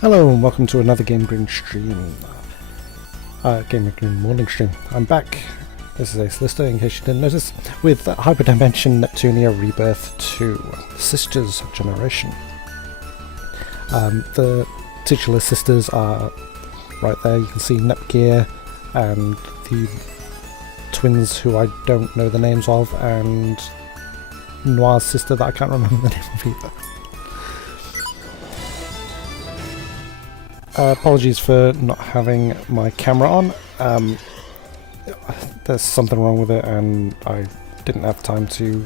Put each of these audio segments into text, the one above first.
Hello and welcome to another GameGrin stream. GameGrin morning stream. I'm back. This is Acelister, in case you didn't notice, with Hyperdimension Neptunia Rebirth 2, Sisters Generation. The titular sisters are right there. You can see Nepgear and the twins who I don't know the names of, and Noir's sister that I can't remember the name of either. Apologies for not having my camera on. There's something wrong with it and I didn't have time to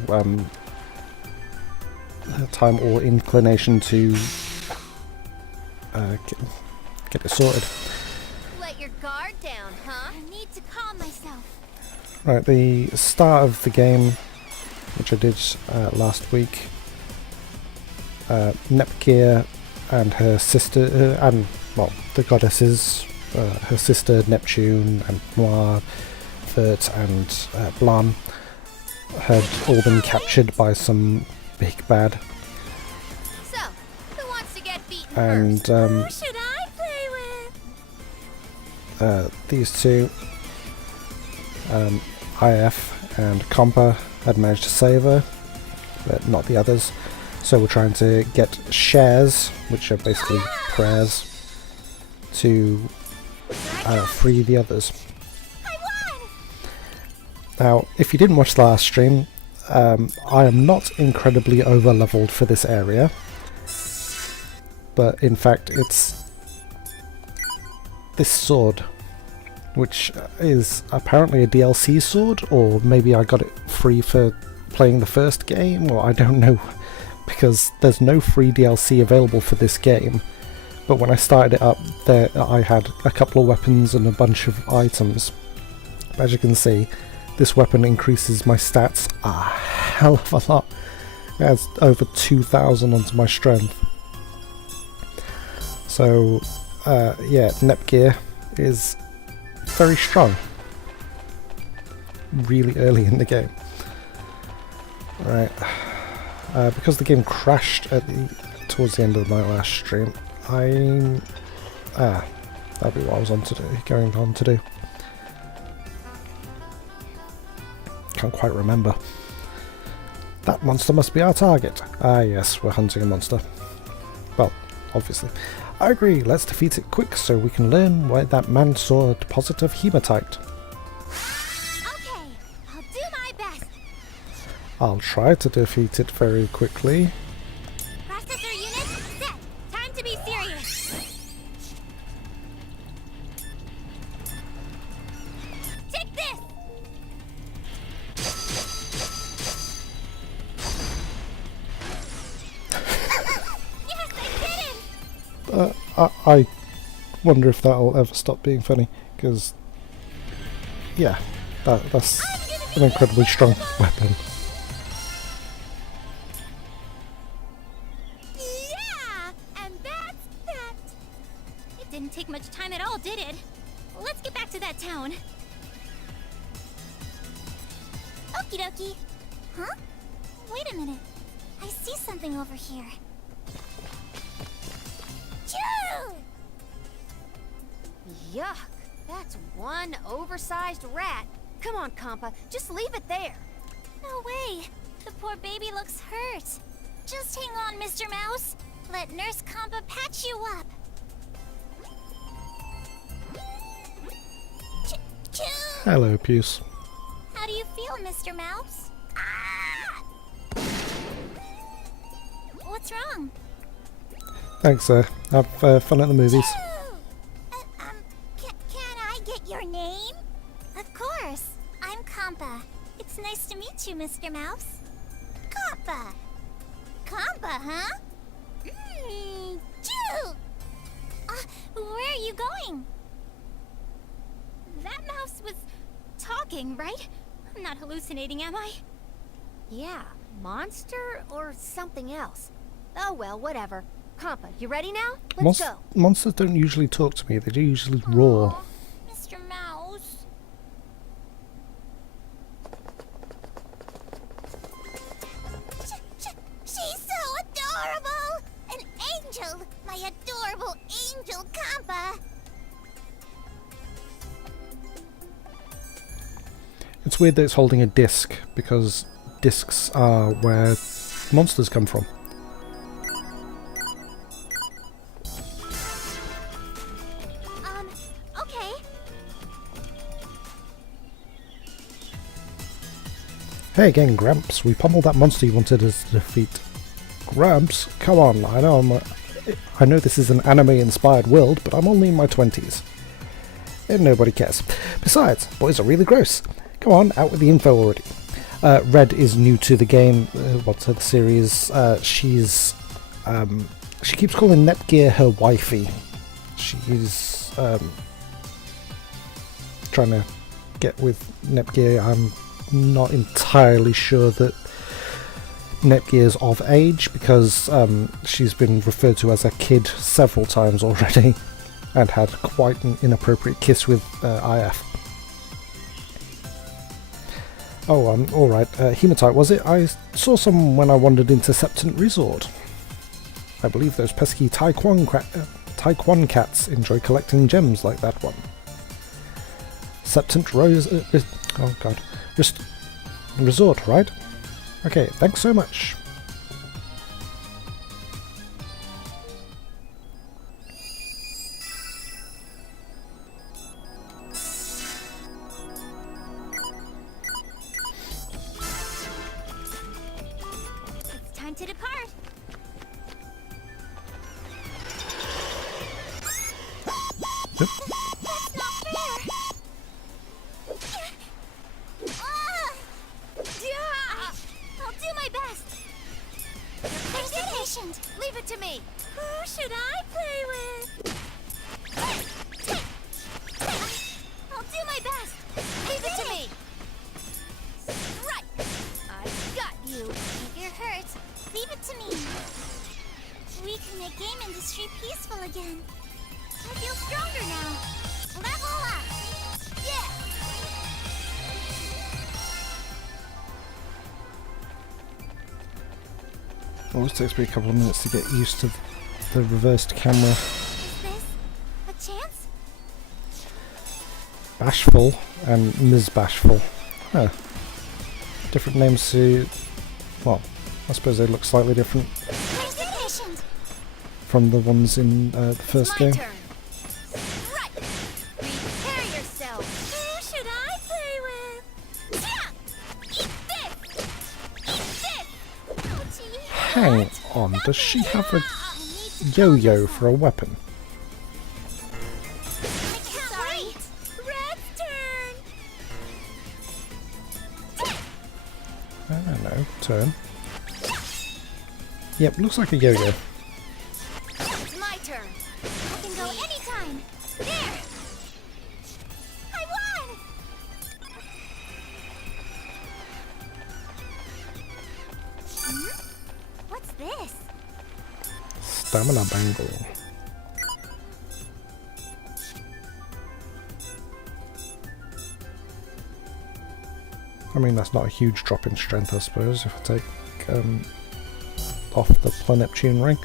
time or inclination to get it sorted. Let your guard down, huh? I need to calm myself. Right, the start of the game, which I did last week, Nepgear and her sister, and well, the goddesses, her sister Neptune and Noir, Birth and Blanc, had all been captured by some big bad. So, who wants to get beaten And first? Who should I play with? these two, IF and Compa, had managed to save her, but not the others. So we're trying to get shares, which are basically prayers, to free the others. I won! Now, if you didn't watch the last stream, I am not incredibly over-leveled for this area, but in fact it's this sword, which is apparently a DLC sword, or maybe I got it free for playing the first game, or I don't know, because there's no free DLC available for this game. But when I started it up, there I had a couple of weapons and a bunch of items. As you can see, this weapon increases my stats a hell of a lot. It adds over 2,000 onto my strength. So, yeah, Nepgear is very strong. Really early in the game. Right. Because the game crashed towards the end of my last stream, that'll be what I was going on to do. Can't quite remember. That monster must be our target. Ah yes, we're hunting a monster. Well, obviously. I agree, let's defeat it quick so we can learn why that man saw a deposit of hematite. Okay, I'll do my best. I'll try to defeat it very quickly. Processor unit set. Time to be serious. Take this! Yes, I did it! I wonder if that'll ever stop being funny, because, yeah, that's an incredibly strong weapon. Yeah! And that's that! It didn't take much time at all, did it? Let's get back to that town. Okie dokie. Huh? Wait a minute. I see something over here. Choo! Yuck. That's one oversized rat. Come on, Compa. Just leave it there. No way. The poor baby looks hurt. Just hang on, Mr. Mouse. Let Nurse Compa patch you up. Choo! Hello, Puce. How do you feel, Mr. Mouse? Ah! What's wrong? Thanks, sir. Have fun at the movies. Can I get your name? Of course. I'm Compa. It's nice to meet you, Mr. Mouse. Compa! Compa, huh? Choo! Where are you going? That mouse was talking, right? I'm not hallucinating, am I? Yeah, monster or something else. Oh well, whatever. Compa, you ready now? Let's go. Monsters don't usually talk to me, they do usually roar. Aw, Mr. Mouse. She's so adorable! An angel! My adorable angel! It's weird that it's holding a disc, because discs are where monsters come from. Okay. Hey again, Gramps. We pummeled that monster you wanted us to defeat. Gramps? Come on, I know this is an anime-inspired world, but I'm only in my 20s. And nobody cares. Besides, boys are really gross. Come on, out with the info already. Red is new to the game, to the series. She keeps calling Netgear her wifey. She's trying to get with Netgear. I'm not entirely sure that Netgear's of age, because she's been referred to as a kid several times already, and had quite an inappropriate kiss with IF. Oh, alright, Hematite was it? I saw some when I wandered into Septent Resort. I believe those pesky Taekwon cats enjoy collecting gems like that one. Septent oh god. Resort, right? Okay, thanks so much. It's time to depart. Yep. That's not fair. I'll do my best. You're patient. Leave it to me. Who should I play with? I'll do my best. Leave it to me. Right. I got you. If you're hurt, leave it to me. We can make game industry peaceful again. I feel stronger now. Level up. Yeah. Always takes me a couple of minutes to get used to the reversed camera. Is this a chance? Bashful and Ms. Bashful. Huh. Different names to... well, I suppose they look slightly different from the ones in the first game. Turn. Right. Prepare yourself. Who should I play with? Eat this. Eat this. Ouchie. Hang on, does she have a yo-yo for a weapon? I can't wait. Red's turn. I don't know. Turn. Yep, looks like a yo-yo. It's my turn. I can go anytime. There. I won. What's this? Stamina bangle. I mean, that's not a huge drop in strength, I suppose, if I take off the Neptune ring.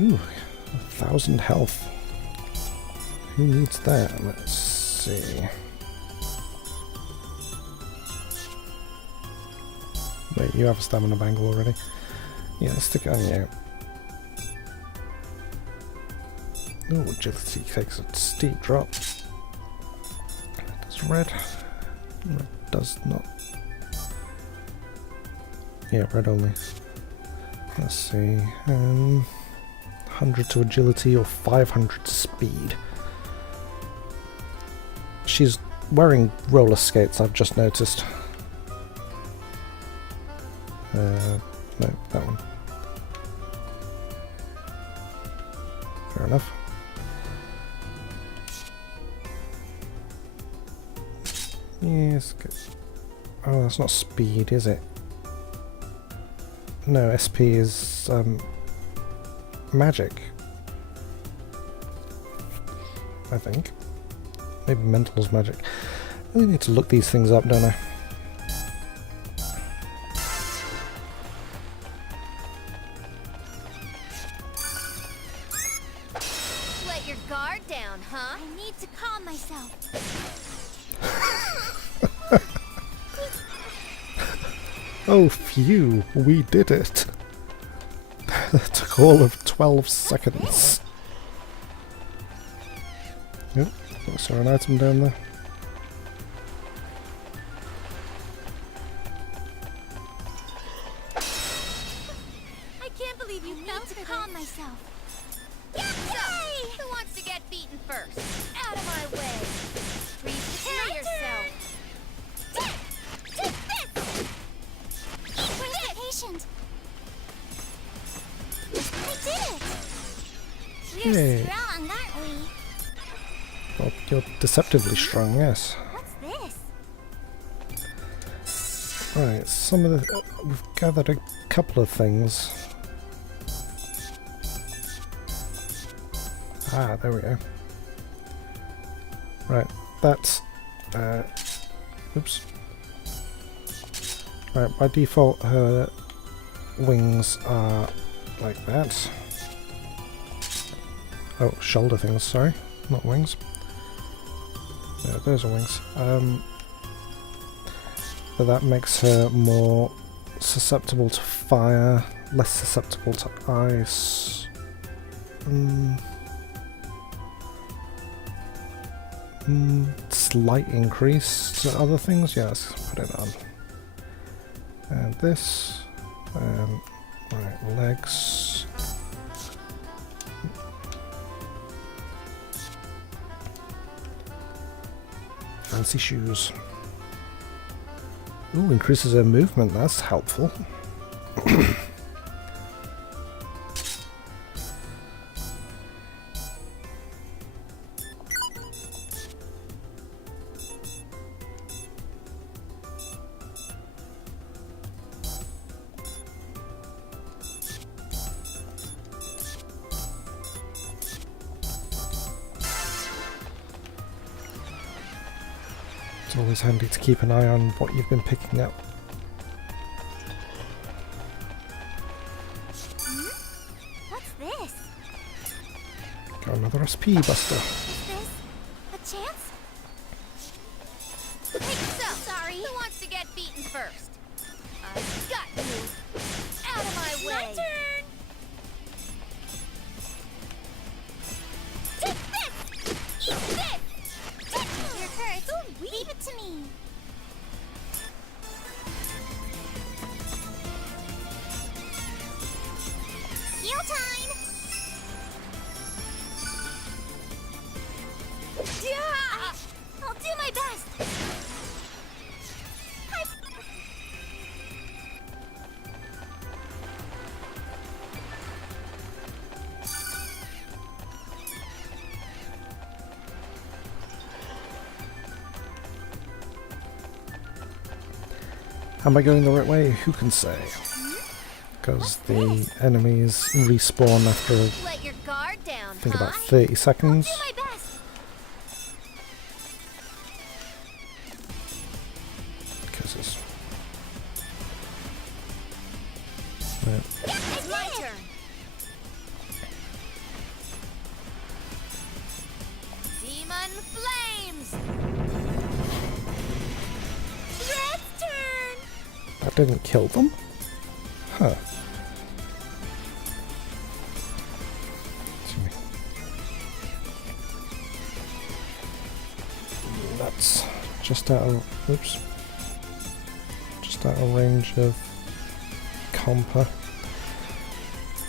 Ooh, 1,000 health. Who needs that? Let's see. Wait, you have a stamina bangle already? Yeah, let's stick it on you. Ooh, agility takes a steep drop. Does red? Red does not. Yeah, red only. Let's see. 100 to agility or 500 to speed. She's wearing roller skates, I've just noticed. No, that one. Fair enough. Yes. Oh, that's not speed, is it? No, SP is magic. I think. Maybe mental's magic. I really need to look these things up, don't I? Let your guard down, huh? I need to calm myself. Oh, phew, we did it. It took all of 12 seconds. Yep, looks like an item down there. I can't believe you fell to calm myself. Yay! Who wants to get beaten first? Out of my way. Prepare yourself. Where's the patient? I did it! We're Yay. strong, aren't we? Well, you're deceptively strong, yes. What's this? Right, some of the... we've gathered a couple of things. Ah, there we go. Right, that's... oops. Right, by default her wings are like that. Oh, shoulder things, sorry, not wings. Yeah, those are wings. But that makes her more susceptible to fire, less susceptible to ice. Slight increase to other things, yes, put it on. And this, right, legs. Fancy shoes. Ooh, increases her movement, that's helpful. It's always handy to keep an eye on what you've been picking up. What's this? Got another SP buster. Is this a chance? Sorry. Who wants to get beaten first? I've got you. Out of my way. My turn. Take this. Eat this. Your hurts. Leave it to me. Heal time. Yeah! I'll do my best. Am I going the right way? Who can say? Because the enemies respawn after, Let your guard down, I think, about huh? 30 seconds. I'll do my best. Because it's... It's my turn. Demon flames. Red's turn. That didn't kill them? Huh. That's just out of... oops. Just out of range of Compa.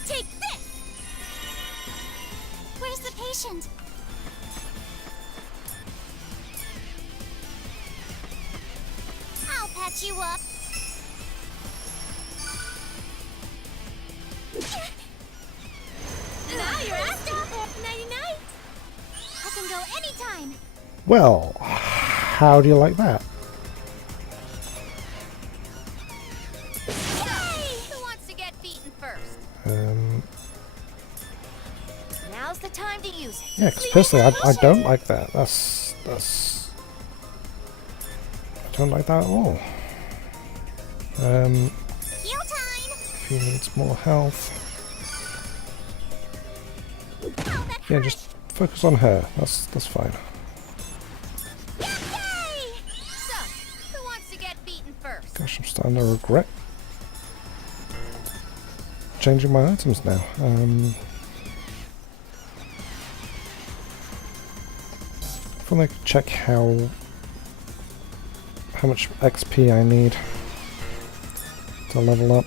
Take this. Where's the patient? I'll patch you up. Now you're after. Nighty-night. I can go anytime. Well, how do you like that? Yay! Who wants to get beaten first? Now's the time to use it. Yeah, because personally, I don't like that. That's... I don't like that at all. Heal time. If he needs more health... Oh, that yeah, hurt. just focus on her. That's fine. Yay! Gosh, I'm starting to regret changing my items now. If I could check how much XP I need to level up.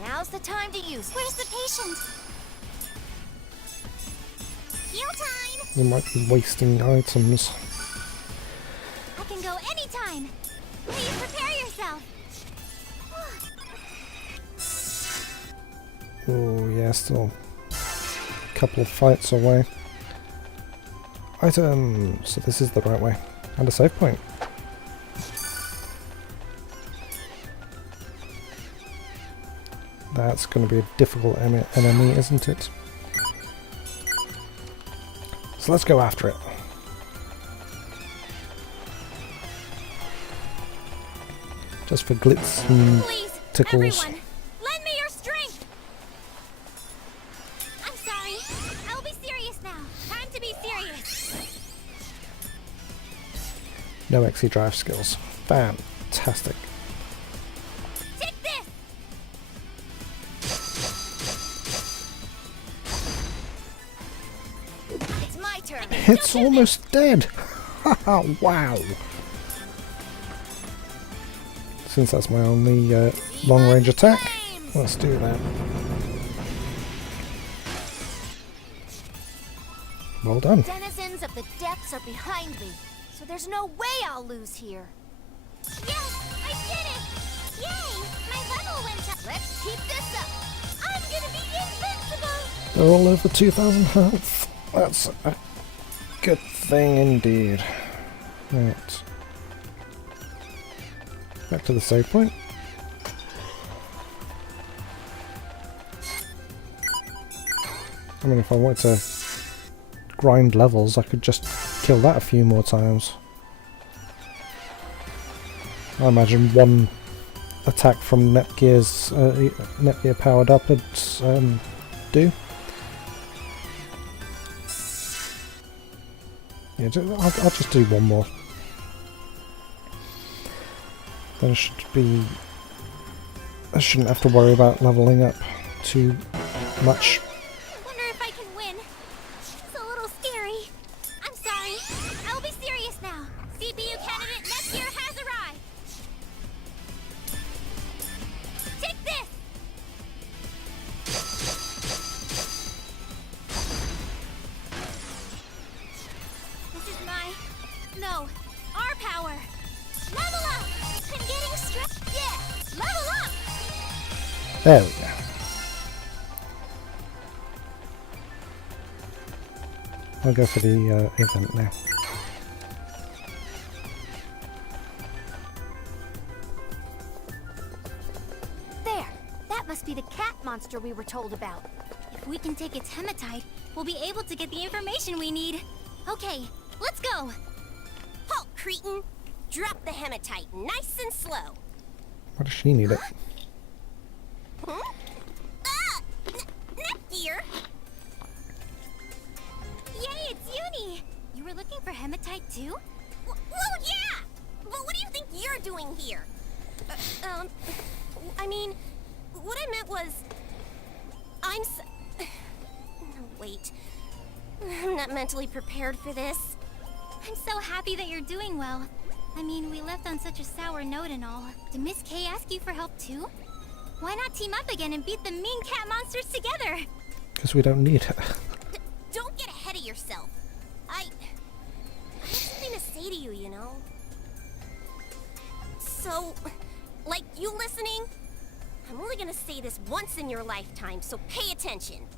Now's the time to use. Where's the patient? Heal time! I might be wasting items. I can go anytime. Please prepare yourself. Oh yeah, still a couple of fights away. Item! So this is the right way. And a save point. That's going to be a difficult enemy, isn't it? So let's go after it. Just for glitz and Please, tickles. everyone, lend me your strength. I'm sorry. I'll be serious now. Time to be serious. No XE drive skills. Fantastic. Take this. It's my turn. It's almost dead! Haha, wow! Since that's my only long range attack, let's do that. Well done. Denizens of the depths are behind me, so there's no way I'll lose here. Yes, I did it! Yay! My level went up. Let's keep this up. I'm gonna be invincible. They're all over 2,000 health. That's a good thing indeed. Right. Back to the save point. I mean, if I wanted to grind levels, I could just kill that a few more times. I imagine one attack from Netgear powered up would do. Yeah, I'll just do one more. Then I shouldn't have to worry about leveling up too much. I wonder if I can win. It's a little scary. I'm sorry. I'll be serious now. CPU candidate Netgear has arrived. Take this. This is no, our power. Level up. I'm getting stressed. Yeah, level up. There we go. I'll go for the event now. There! That must be the cat monster we were told about. If we can take its hematite, we'll be able to get the information we need. Okay, let's go! Halt, cretin! Drop the hematite nice and slow. Why does she need it? Huh? Netgear! Yay, it's Uni! You were looking for hematite too? Well, yeah! But what do you think you're doing here? I mean, what I meant was... No, wait. I'm not mentally prepared for this. I'm so happy that you're doing well. I mean, we left on such a sour note and all. Did Miss K ask you for help too? Why not team up again and beat the mean cat monsters together? Because we don't need it. Don't get ahead of yourself. I have something to say to you, you know. So, like you listening, I'm only gonna say this once in your lifetime, so pay attention.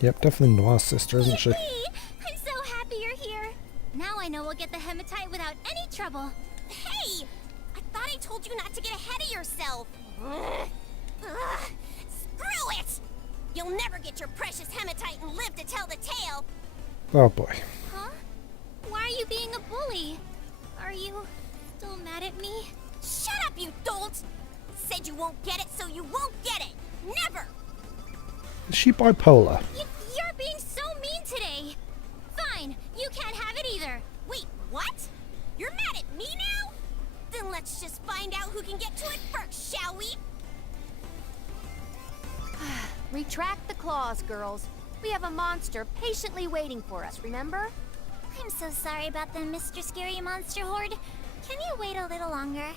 Yep, definitely Noir's sister, isn't she? I'm so happy you're here. Now I know we'll get the hematite without any trouble. Hey! I thought I told you not to get ahead of yourself. Screw it! You'll never get your precious hematite and live to tell the tale. Oh boy. Huh? Why are you being a bully? Are you still mad at me? Shut up, you dolt! Said you won't get it, so you won't get it! Never! Is she bipolar? You're being so mean today! Fine, you can't have it either! Wait, what? You're mad at me now? Then Let's just find out who can get to it first, shall we? Retract the claws, girls. We have a monster patiently waiting for us, remember? I'm so sorry about them, Mr. Scary Monster Horde. Can you wait a little longer?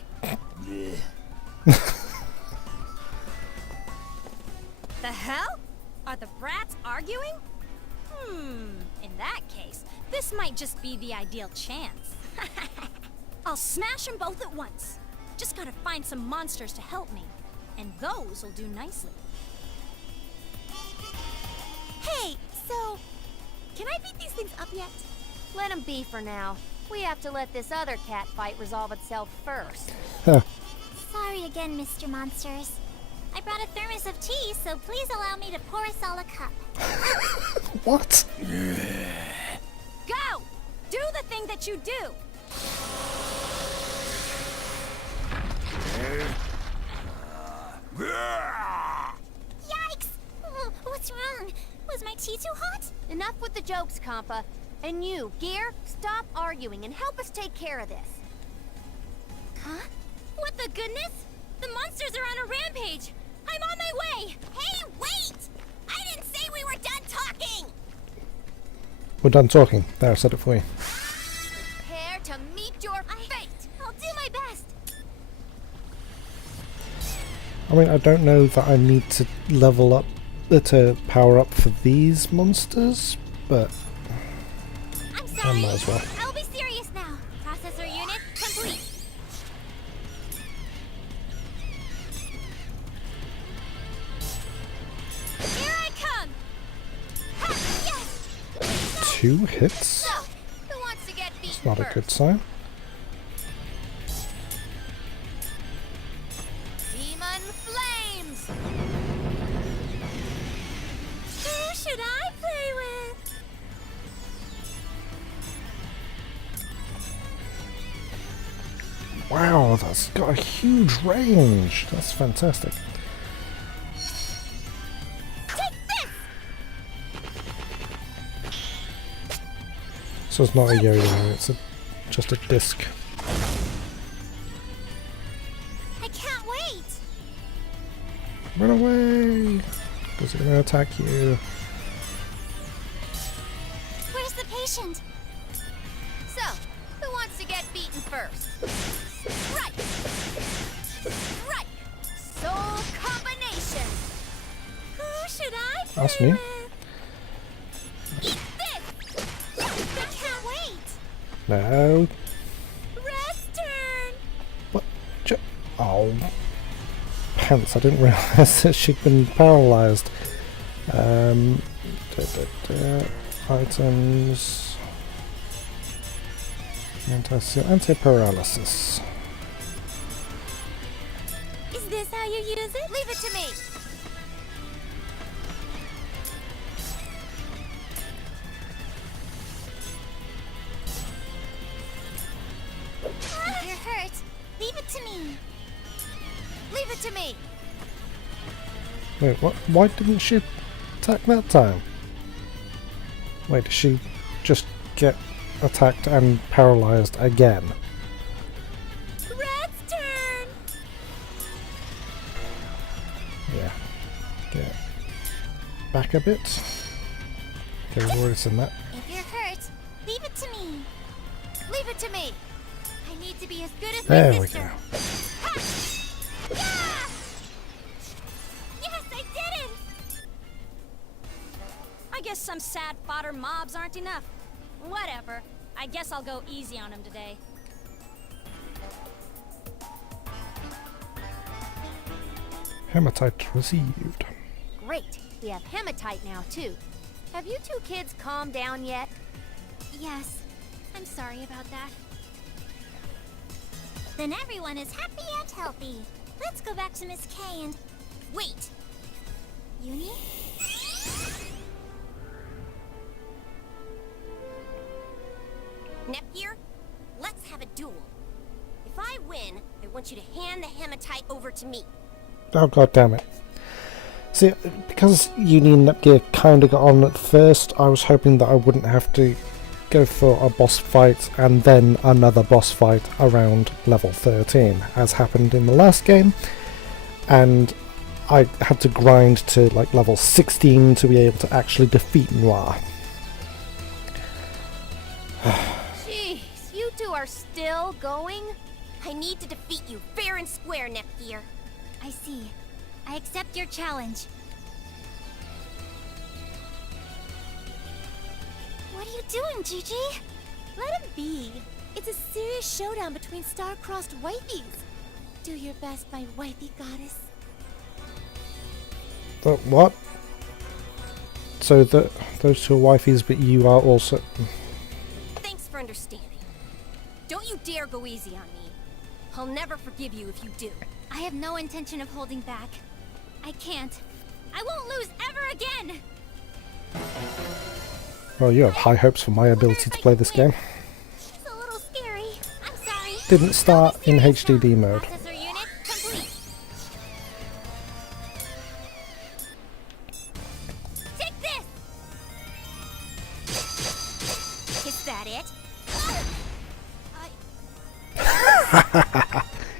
The hell? Are the brats arguing? In that case, this might just be the ideal chance. I'll smash them both at once. Just gotta find some monsters to help me. And those will do nicely. Hey, so... can I beat these things up yet? Let them be for now. We have to let this other cat fight resolve itself first. Huh. Sorry again, Mr. Monsters. I brought a thermos of tea, so please allow me to pour us all a cup. What? Go! Do the thing that you do! Yikes! What's wrong? Was my tea too hot? Enough with the jokes, Compa. And you, Gear, stop arguing and help us take care of this. Huh? What the goodness? The monsters are on a rampage! I'm on my way! Hey, wait! I didn't say we were done talking! We're done talking. There, I said it for you. Prepare to meet your fate! I'll do my best! I mean, I don't know that I need to level up, to power up for these monsters, but I'm I sorry. might as well. I'll be serious now. Processor unit complete. Here I come! Ha, yes! 2 hits? So, who wants to get beaten It's not a first? good sign. Demon flames! Who should I play with? Wow, that's got a huge range. That's fantastic. Take this! So it's not a yo-yo, it's just a disc. I can't wait! Run away! Because it's going to attack you. Where's the patient? So, who wants to get beaten first? Right! Right! Soul combination! Who should I play That's me. with? This! I can't wait! No. Red's turn! What? Oh. Pants, I didn't realise that she'd been paralysed. Items. Anti-paralysis. Is this how you use it? Leave it to me! If you're hurt, leave it to me. Leave it to me! Wait, what? Why didn't she attack that time? Wait, did she just get attacked and paralysed again? Red's turn! Yeah. Get back a bit. Okay, we've already seen that. If you're hurt, leave it to me. Leave it to me. I need to be as good as There my we sister. go. Ha! Yeah! Yes, I did it! I guess some sad fodder mobs aren't enough. Whatever. I guess I'll go easy on him today. Hematite received. Great. We have hematite now, too. Have you two kids calmed down yet? Yes. I'm sorry about that. Then everyone is happy and healthy. Let's go back to Miss K and... Wait! Uni? Nepgear, let's have a duel. If I win, I want you to hand the hematite over to me. Oh, god damn it. See, because Uni and Netgear kind of got on at first, I was hoping that I wouldn't have to go for a boss fight and then another boss fight around level 13, as happened in the last game, and I had to grind to like level 16 to be able to actually defeat Noir. Jeez, you two are still going? I need to defeat you fair and square, Nepgear. I see. I accept your challenge. What are you doing, Gigi? Let him be. It's a serious showdown between star-crossed wifeys. Do your best, my wifey goddess. What? So those two are wifeys, but you are also... Thanks for understanding. Don't you dare go easy on me. I'll never forgive you if you do. I have no intention of holding back. I can't. I won't lose ever again! Well, you have high hopes for my ability to play this game. It's a little scary. I'm sorry. Didn't start in HDD mode. Processor unit complete. Take this! Is that it?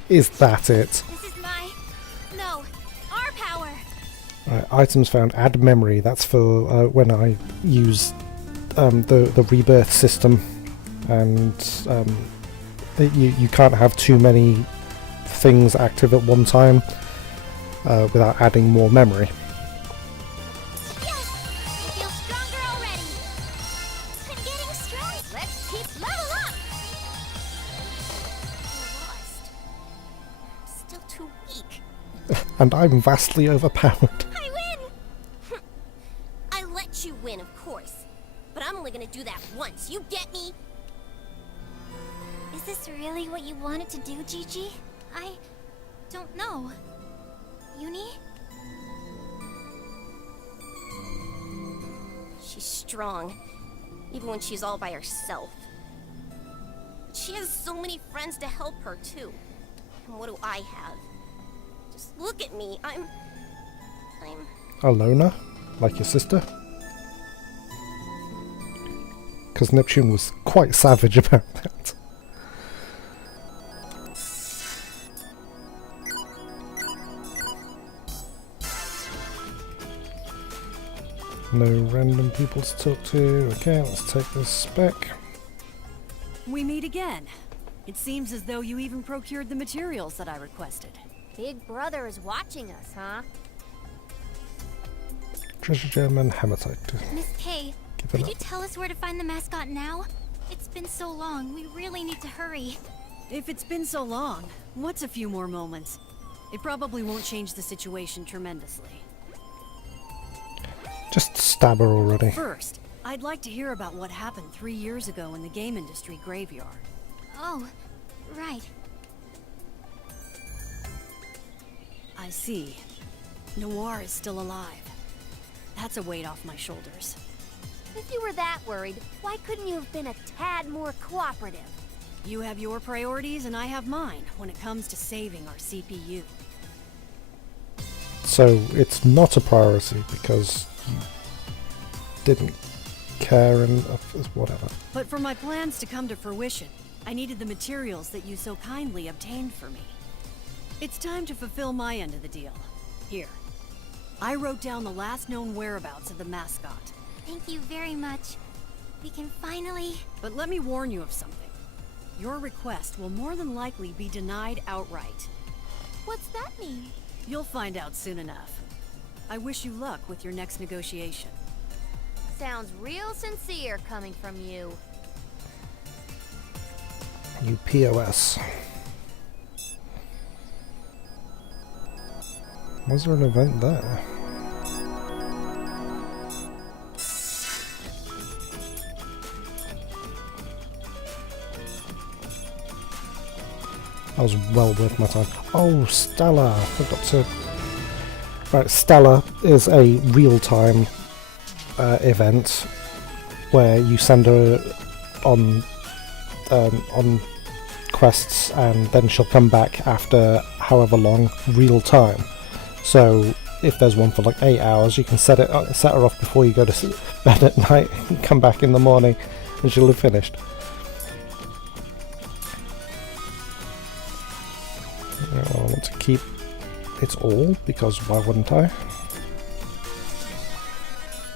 Is that it? This is my... No. Our power. Right, items found. Add memory. That's for when I use the rebirth system, and you can't have too many things active at one time without adding more memory. Yes! I feel stronger already. I'm getting strong. Let's keep level up. I'm lost. I'm still too weak. And I'm vastly overpowered. I win! I let you win, of course. But I'm only gonna do that once. You get me? Is this really what you wanted to do, Gigi? I don't know. Uni? She's strong, even when she's all by herself. She has so many friends to help her, too. And what do I have? Just look at me. I'm... A loner? Like your sister? Because Neptune was quite savage about that. No random people to talk to. Okay, let's take this spec. We meet again. It seems as though you even procured the materials that I requested. Big Brother is watching us, huh? Treasure gem and hematite. Miss K, Give it could up. you tell us where to find the mascot now? It's been so long, we really need to hurry. If it's been so long, what's a few more moments? It probably won't change the situation tremendously. Just stab her already. First, I'd like to hear about what happened 3 years ago in the game industry graveyard. Oh, right. I see. Noir is still alive. That's a weight off my shoulders. If you were that worried, why couldn't you have been a tad more cooperative? You have your priorities and I have mine when it comes to saving our CPU. So it's not a priority because you didn't care enough, whatever. But for my plans to come to fruition, I needed the materials that you so kindly obtained for me. It's time to fulfill my end of the deal. Here. I wrote down the last known whereabouts of the mascot. Thank you very much. We can finally... But let me warn you of something. Your request will more than likely be denied outright. What's that mean? You'll find out soon enough. I wish you luck with your next negotiation. Sounds real sincere coming from you. You POS. Was there an event there? That was well worth my time. Oh, Stella! I forgot to... Right, Stella is a real-time event where you send her on quests and then she'll come back after however long, real time. So if there's one for like 8 hours, you can set her off before you go to bed at night and come back in the morning and she'll have finished. I want to keep it all, because why wouldn't I?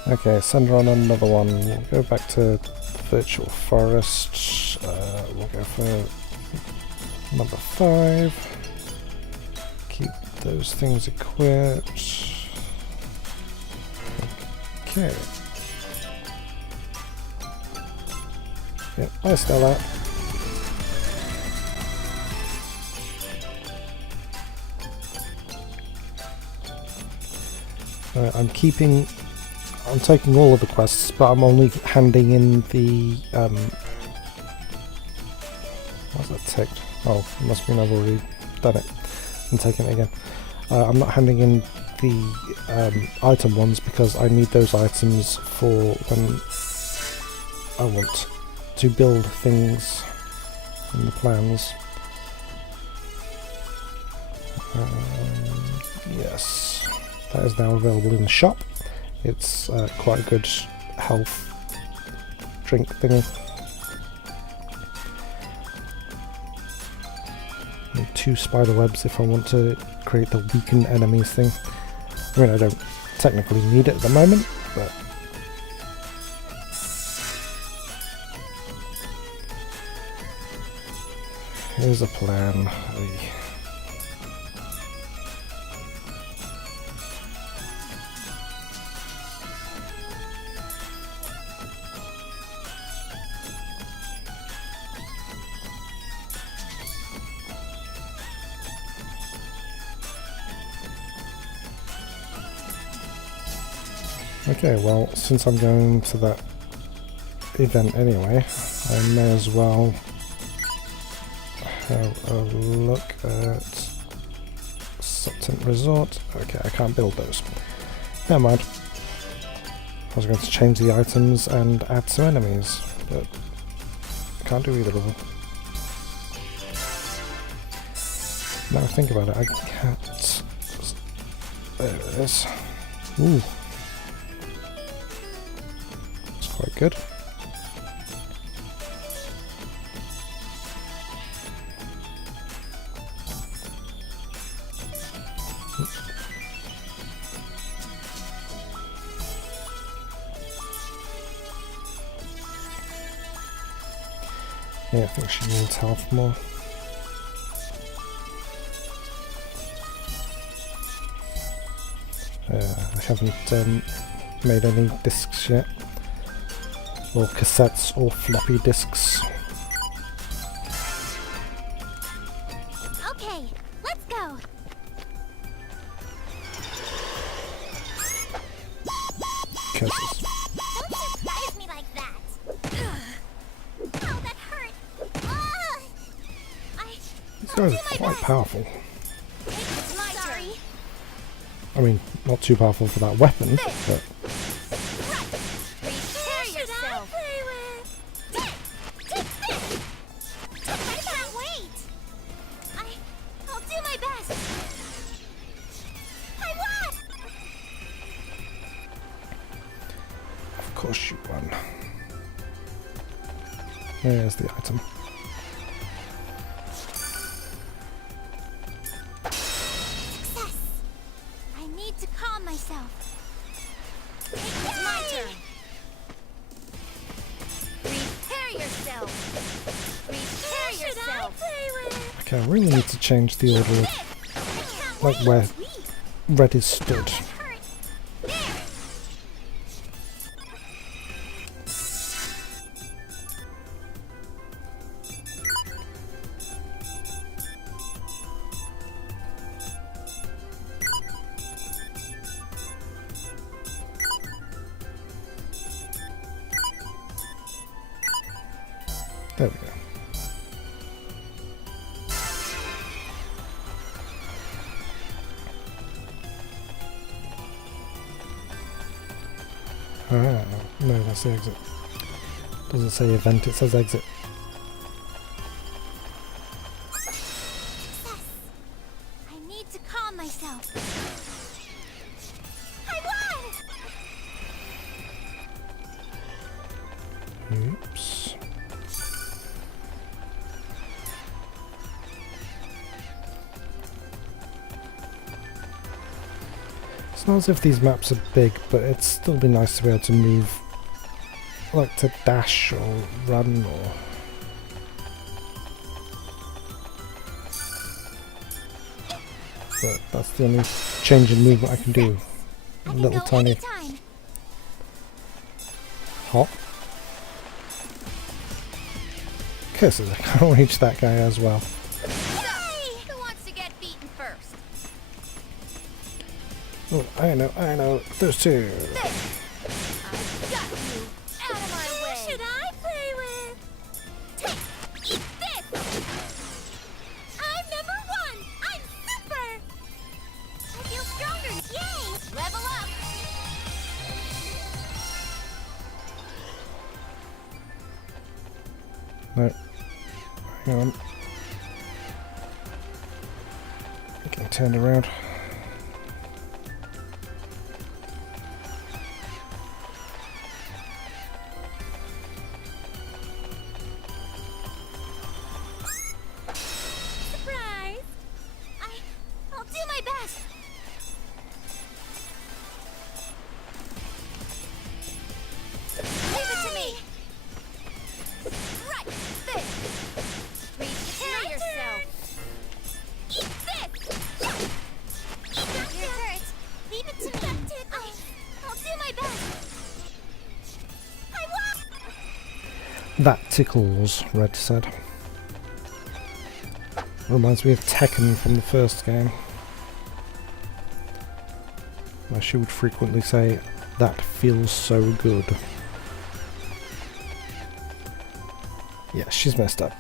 Okay, send her on another one. We'll go back to the virtual forest. We'll go for number 5. Keep those things equipped. Okay. Yep, I still that. I'm taking all of the quests, but I'm only handing in the, what's that ticked? Oh, it must mean I've already done it. I'm taking it again. I'm not handing in the item ones because I need those items for when I want to build things in the plans. Yes, that is now available in the shop. It's quite a good health drink thingy. Need 2 spider webs if I want to create the weakened enemies thing. I mean, I don't technically need it at the moment, but here's a plan. Okay, well, since I'm going to that event anyway, I may as well have a look at Subtent Resort. Okay, I can't build those. Never mind. I was going to change the items and add some enemies, but I can't do either of them. Now I think about it, I can't... There it is. Ooh. Quite good. Yeah, I think she needs health more. I haven't made any discs yet. Or cassettes or floppy disks. Okay, let's go. Curses. Don't surprise me like that. Oh, that hurt. These guys are quite powerful. It's my turn. I mean, not too powerful for that weapon, but... Of course you won. There's the item. Success! I need to calm myself. It's my turn. Prepare yourself. Prepare yourself. Okay, I really need to change the order of like where red is stood. There we go. Ah, no, that's the exit. Doesn't say event, it says exit. Success! I need to calm myself. I won! Oops. It's not as if these maps are big, but it'd still be nice to be able to move, like to dash or run or... But that's the only change in movement I can do. I can Little go tiny anytime. hop. Curses, I can't reach that guy as well. Yay! Who wants to get beaten first? Oh, I know. There's two. There! I've got you! Out of my way! Who should I play with? Take! Eat this! I'm #1! I'm super! I feel stronger! Yay! Level up! No. Hang on. Getting turned around. Surprise! I'll do my best! Leave it to me! Right there! Prepare yourself! Eat this! You're hurt. Leave it to me. I'll do my best. I won! That tickles, Red said. Reminds me of Tekken from the first game. Where she would frequently say, "That feels so good." Yeah, she's messed up.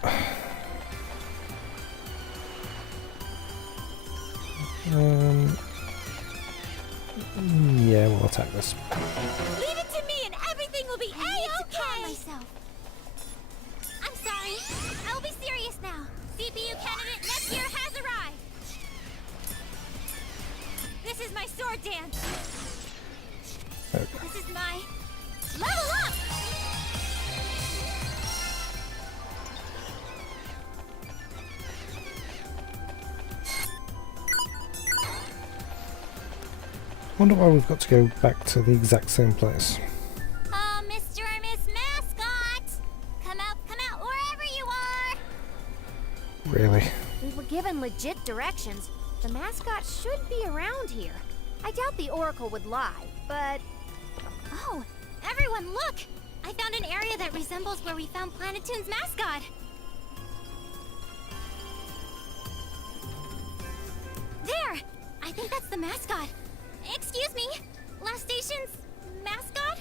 Yeah, we'll attack this. Leave it to me and everything will be A-okay! Myself. I'm sorry. I'll be serious now. CPU candidate Neptunia has arrived. This is my sword dance. Okay. This is my level up! Wonder why we've got to go back to the exact same place. Mr. or Miss Mascot! Come out, wherever you are! Really? We were given legit directions. The mascot should be around here. I doubt the Oracle would lie, but... Oh, everyone look! I found an area that resembles where we found Planetoon's mascot. There! I think that's the mascot. Excuse me, last station's mascot?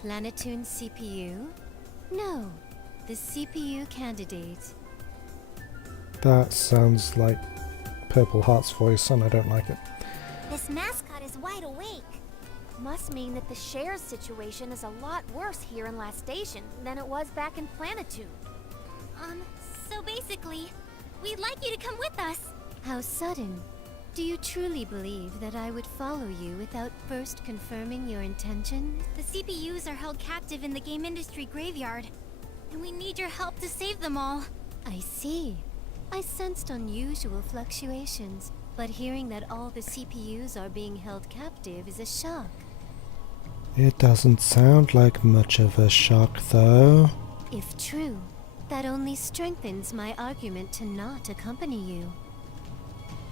Planetoon CPU? No, the CPU candidate. That sounds like Purple Heart's voice, and I don't like it. This mascot is wide awake. Must mean that the shares situation is a lot worse here in Last Station than it was back in Planetoon. So basically, we'd like you to come with us. How sudden. Do you truly believe that I would follow you without first confirming your intention? The CPUs are held captive in the game industry graveyard, and we need your help to save them all. I see. I sensed unusual fluctuations, but hearing that all the CPUs are being held captive is a shock. It doesn't sound like much of a shock, though. If true, that only strengthens my argument to not accompany you.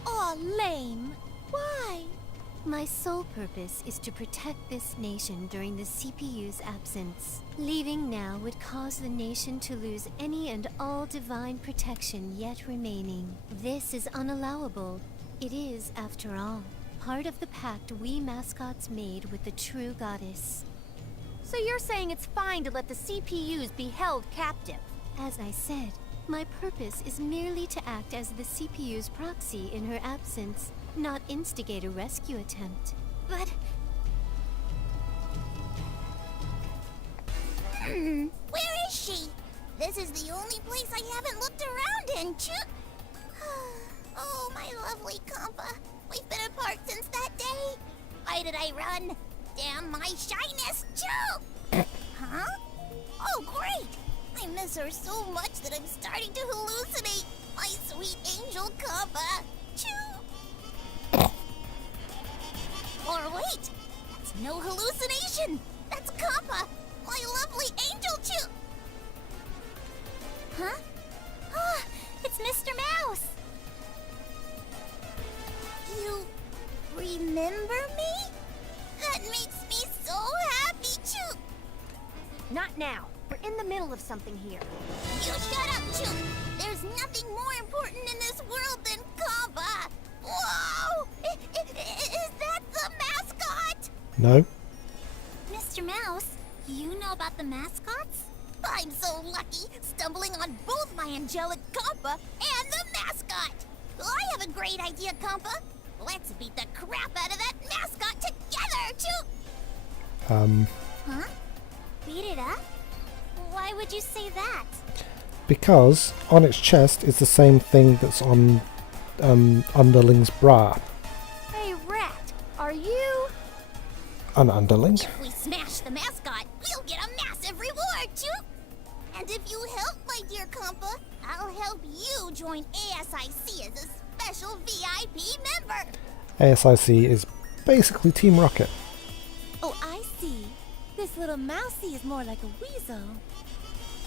Aw, lame. Why? My sole purpose is to protect this nation during the CPU's absence. Leaving now would cause the nation to lose any and all divine protection yet remaining. This is unallowable. It is, after all, part of the pact we mascots made with the true goddess. So you're saying it's fine to let the CPUs be held captive? As I said, my purpose is merely to act as the CPU's proxy in her absence, not instigate a rescue attempt. But... Where is she? This is the only place I haven't looked around in, Oh, my lovely compa. We've been apart since that day. Why did I run? Damn my shyness, Huh? dinosaur so much that I'm starting to hallucinate. My sweet angel Kappa. Choo! Or wait, that's no hallucination. That's Kappa, my lovely angel Choo. Huh? Ah, it's Mr. Mouse. You remember me? That makes me so happy, Choo. Not now. We're in the middle of something here. You shut up, Choo. There's nothing more important in this world than Kappa. Whoa! Is that the mascot? No. Mr. Mouse, you know about the mascots? I'm so lucky, stumbling on both my angelic Kappa and the mascot. I have a great idea, Kappa. Let's beat the crap out of that mascot together, Choo. Huh? Beat it up? Why would you say that? Because on its chest is the same thing that's on Underling's bra. Hey, Rat, are you... An Underling? If we smash the mascot, we'll get a massive reward, Choo. And if you help, my dear Kappa, I'll help you join ASIC as a special VIP member. ASIC is basically Team Rocket. Oh, I see. This little mousey is more like a weasel.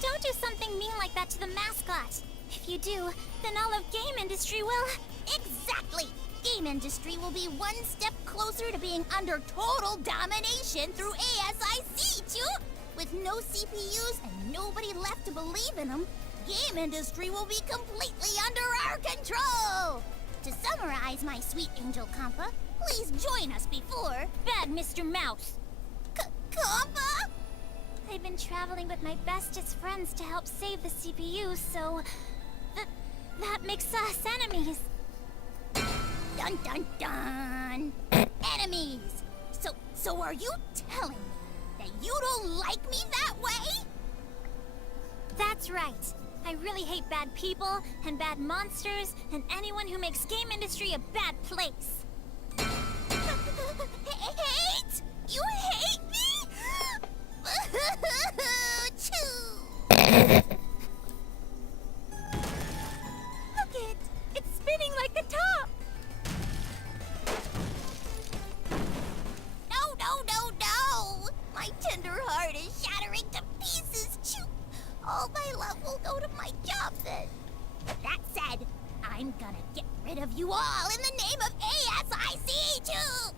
Don't do something mean like that to the mascot. If you do, then all of game industry will... Exactly! Game industry will be one step closer to being under total domination through ASIC, Choo! With no CPUs and nobody left to believe in them, game industry will be completely under our control! To summarize, my sweet angel Kappa, please join us before bad Mr. Mouse. Kappa? I've been traveling with my bestest friends to help save the CPU, so... that makes us enemies. Dun dun dun! Enemies! So are you telling me that you don't like me that way? That's right. I really hate bad people and bad monsters and anyone who makes game industry a bad place. Hate? You hate me? Look it! It's spinning like the top! No! My tender heart is shattering to pieces, Choo! All my love will go to my job then. That said, I'm gonna get rid of you all in the name of ASIC, Choo!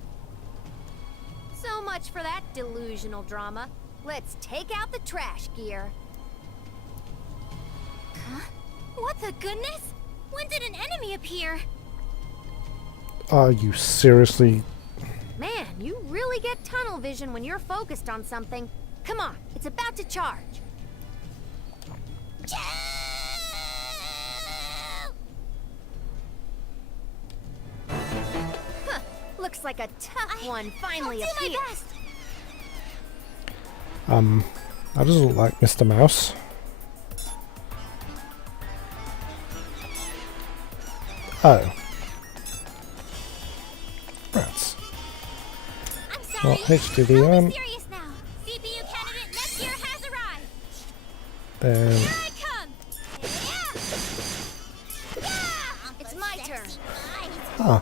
So much for that delusional drama. Let's take out the trash gear. Huh? What the goodness? When did an enemy appear? Are you seriously... Man, you really get tunnel vision when you're focused on something. Come on, it's about to charge. Huh, looks like a tough one finally I'll do appeared. my best. That doesn't look like Mr. Mouse. Oh. Rats. I'm sorry. Well, I'll be HDD serious now. CPU candidate next year has arrived. then... Here I come. Yeah. It's my turn. Ah.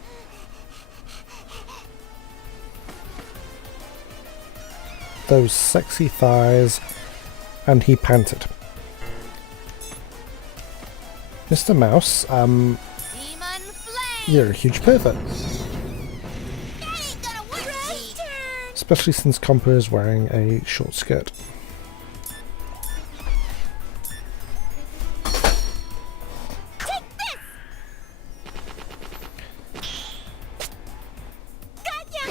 Those sexy thighs, and he panted. Mr. Mouse, Demon flame. you're a huge pervert. That ain't gonna work, G. Especially since Compa is wearing a short skirt. Take this. Gotcha.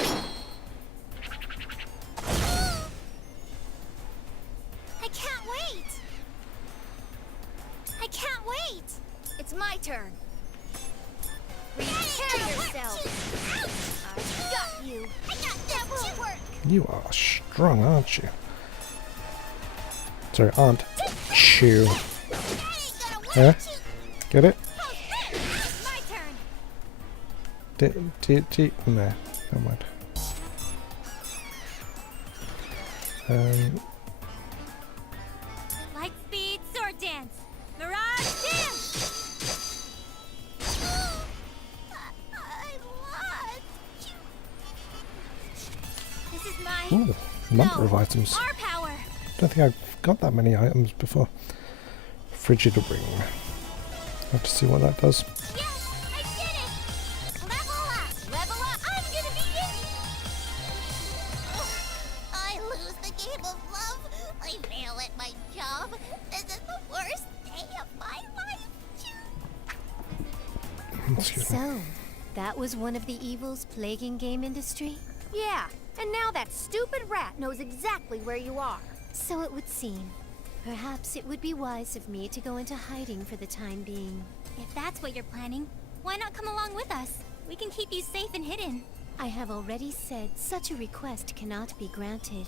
I can't wait. I can't wait. It's my turn. That ain't Prepare gonna work, yourself. G. Ouch. I've got you. I got that will work. You are strong, aren't you? Sorry, aren't. Chew. That ain't gonna work, Huh? G. Get it? It's my turn. No, never mind. Light speed sword number of items. Our power. Don't think I've got that many items before. Frigid ring. Have to see what that does. Yes, I did it! Level up! Level up! I'm gonna be it! I lose the game of love. I fail at my job. This is the worst day of my life. Excuse me. So, that was one of the evils plaguing game industry? Yeah, and now that stupid rat knows exactly where you are. So it would seem. Perhaps it would be wise of me to go into hiding for the time being. If that's what you're planning, why not come along with us? We can keep you safe and hidden. I have already said such a request cannot be granted.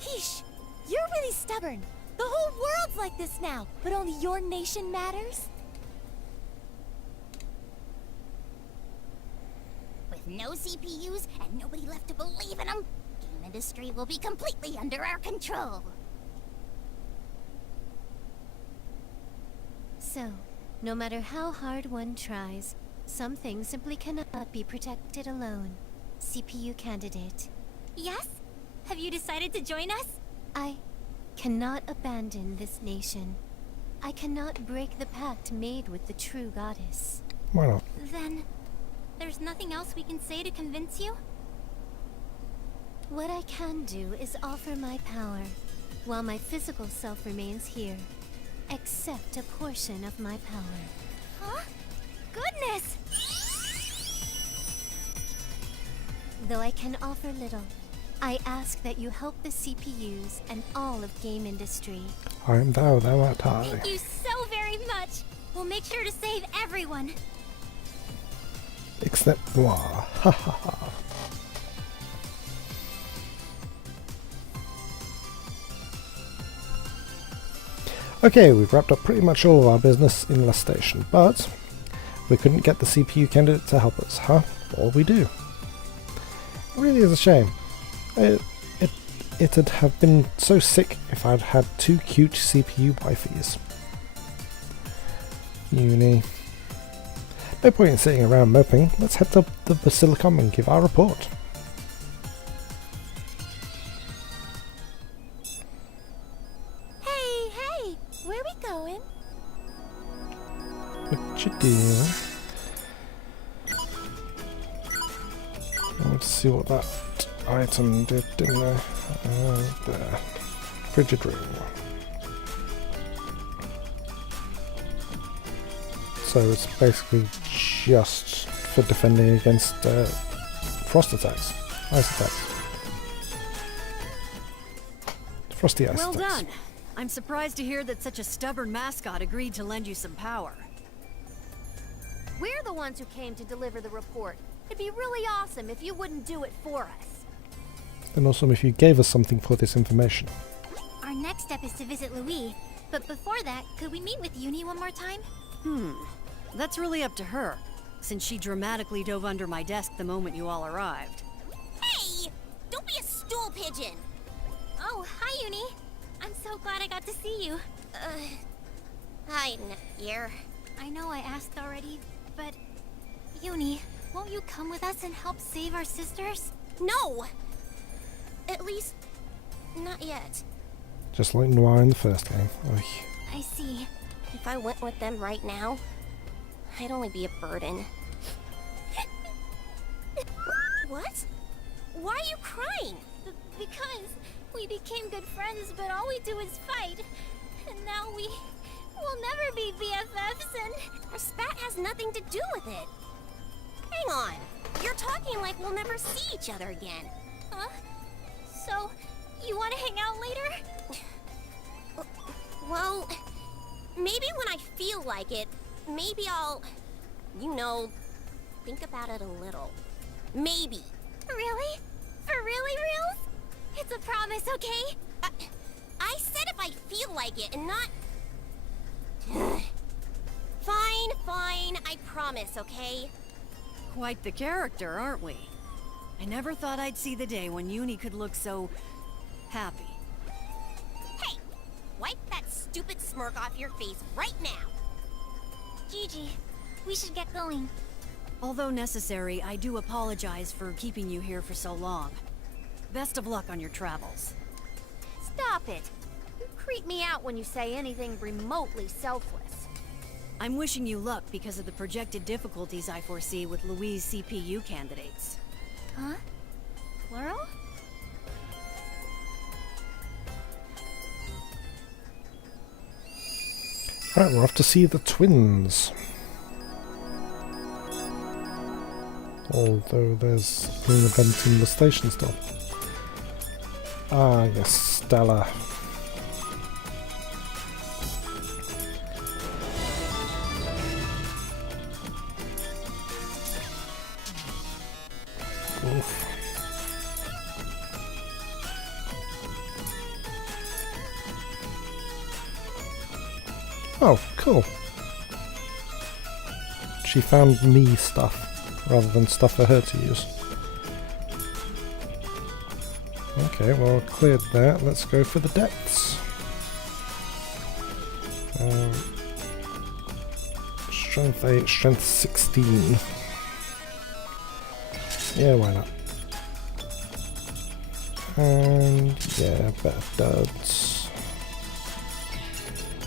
Heesh! You're really stubborn. The whole world's like this now, but only your nation matters? With no CPUs and nobody left to believe in them, game industry will be completely under our control. So, no matter how hard one tries, some things simply cannot be protected alone. CPU candidate. Yes? Have you decided to join us? I cannot abandon this nation. I cannot break the pact made with the true goddess. Why not? Then, there's nothing else we can say to convince you? What I can do is offer my power, while my physical self remains here. Accept a portion of my power. Huh? Goodness! Though I can offer little, I ask that you help the CPUs and all of game industry. I am thou art I. Thank you so very much! We'll make sure to save everyone. Except moi. Ha ha ha. Okay, we've wrapped up pretty much all of our business in La Station, but we couldn't get the CPU candidate to help us, huh? Or we do. It really is a shame. It'd have been so sick if I'd had 2 cute CPU wifeys. Uni. No point in sitting around moping. Let's head to the Basilicom and give our report. Hey, where we going? What you doing? I want to see what that item did, didn't I? There. Frigid ring. So it's basically just for defending against frost attacks, ice attacks. Frosty ice Well attacks. done. I'm surprised to hear that such a stubborn mascot agreed to lend you some power. We're the ones who came to deliver the report. It'd be really awesome if you wouldn't do it for us. And also if you gave us something for this information. Our next step is to visit Louis, but before that, could we meet with Uni one more time? That's really up to her, since she dramatically dove under my desk the moment you all arrived. Hey! Don't be a stool pigeon! Oh, hi, Uni. I'm so glad I got to see you. Hi, Neptunia. I know I asked already, but... Uni, won't you come with us and help save our sisters? No! At least, not yet. Just like Noir in the first game. Oy. I see. If I went with them right now, I'd only be a burden. What? Why are you crying? Because we became good friends, but all we do is fight. And now we'll never be BFFs, and our spat has nothing to do with it. Hang on. You're talking like we'll never see each other again. Huh? So, you want to hang out later? Well, maybe when I feel like it, maybe I'll, think about it a little. Maybe. Really? For really reals? It's a promise, okay? I said if I feel like it and not... Fine, I promise, okay? Quite the character, aren't we? I never thought I'd see the day when Uni could look so... happy. Hey! Wipe that stupid smirk off your face right now! Gigi, we should get going. Although necessary, I do apologize for keeping you here for so long. Best of luck on your travels. Stop it. You creep me out when you say anything remotely selfless. I'm wishing you luck because of the projected difficulties I foresee with Louise' CPU candidates. Huh? Plural? Right, we're off to see the twins. Although there's an event in the station still. Ah, yes, Stella. Oof. Oh, cool. She found me stuff rather than stuff for her to use. Okay, well, cleared that. Let's go for the depths. Strength 8, strength 16. Yeah, why not? And yeah, better duds.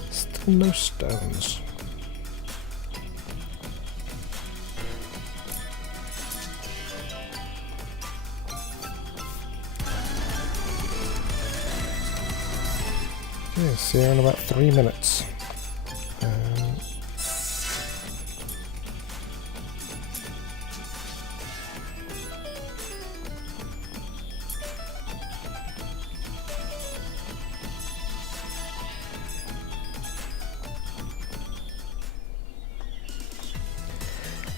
Still no stones. Okay, see you in about 3 minutes.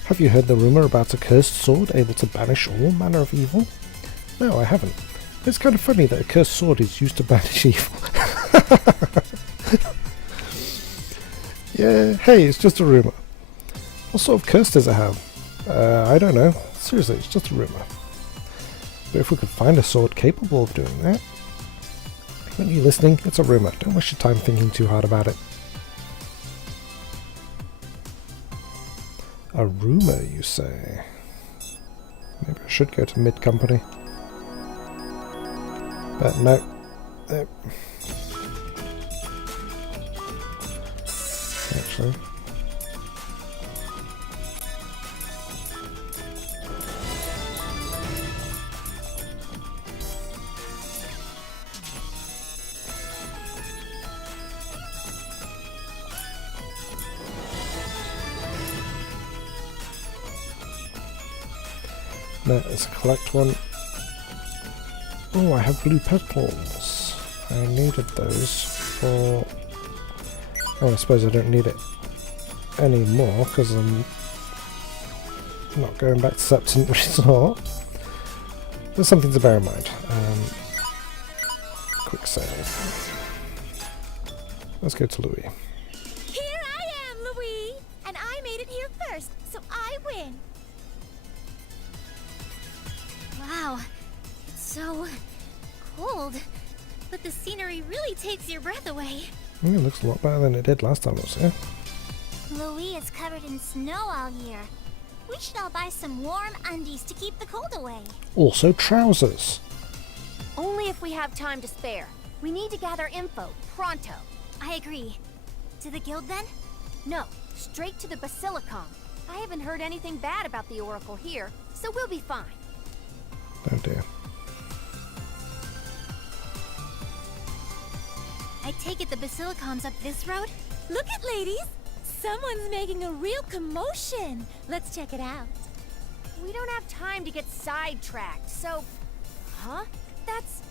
Have you heard the rumour about a cursed sword able to banish all manner of evil? No, I haven't. It's kind of funny that a cursed sword is used to banish evil. Yeah, hey, it's just a rumour. What sort of curse does it have? I don't know. Seriously, it's just a rumour. But if we could find a sword capable of doing that... When you're listening, it's a rumour. Don't waste your time thinking too hard about it. A rumour, you say? Maybe I should go to mid-company. But no. Actually. No, let's collect one. Oh, I have blue petals. I needed those for... Oh, I suppose I don't need it anymore because I'm not going back to Septon Resort. There's something to bear in mind. Quick save. Let's go to Louis. Here I am, Louis! And I made it here first, so I win! Wow, it's so cold, but the scenery really takes your breath away. It looks a lot better than it did last time I was here. Louis is covered in snow all year. We should all buy some warm undies to keep the cold away. Also trousers. Only if we have time to spare. We need to gather info, pronto. I agree. To the guild then? No, straight to the Basilicom. I haven't heard anything bad about the Oracle here, so we'll be fine. Oh dear. I take it the Basilicom's up this road? Look it, ladies! Someone's making a real commotion! Let's check it out. We don't have time to get sidetracked, so... Huh? That's...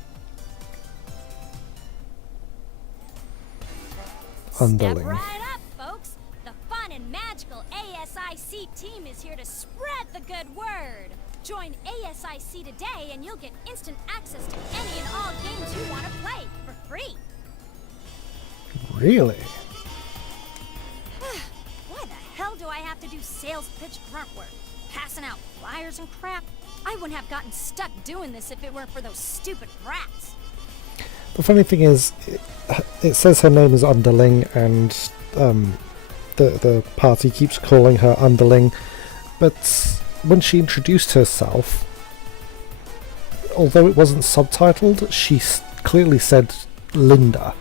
Underling. Step right up, folks! The fun and magical ASIC team is here to spread the good word! Join ASIC today and you'll get instant access to any and all games you want to play for free! Really? Why the hell do I have to do sales pitch grunt work? Passing out flyers and crap? I wouldn't have gotten stuck doing this if it weren't for those stupid brats. The funny thing is, it says her name is Underling, and the party keeps calling her Underling, but when she introduced herself, although it wasn't subtitled, she clearly said Linda.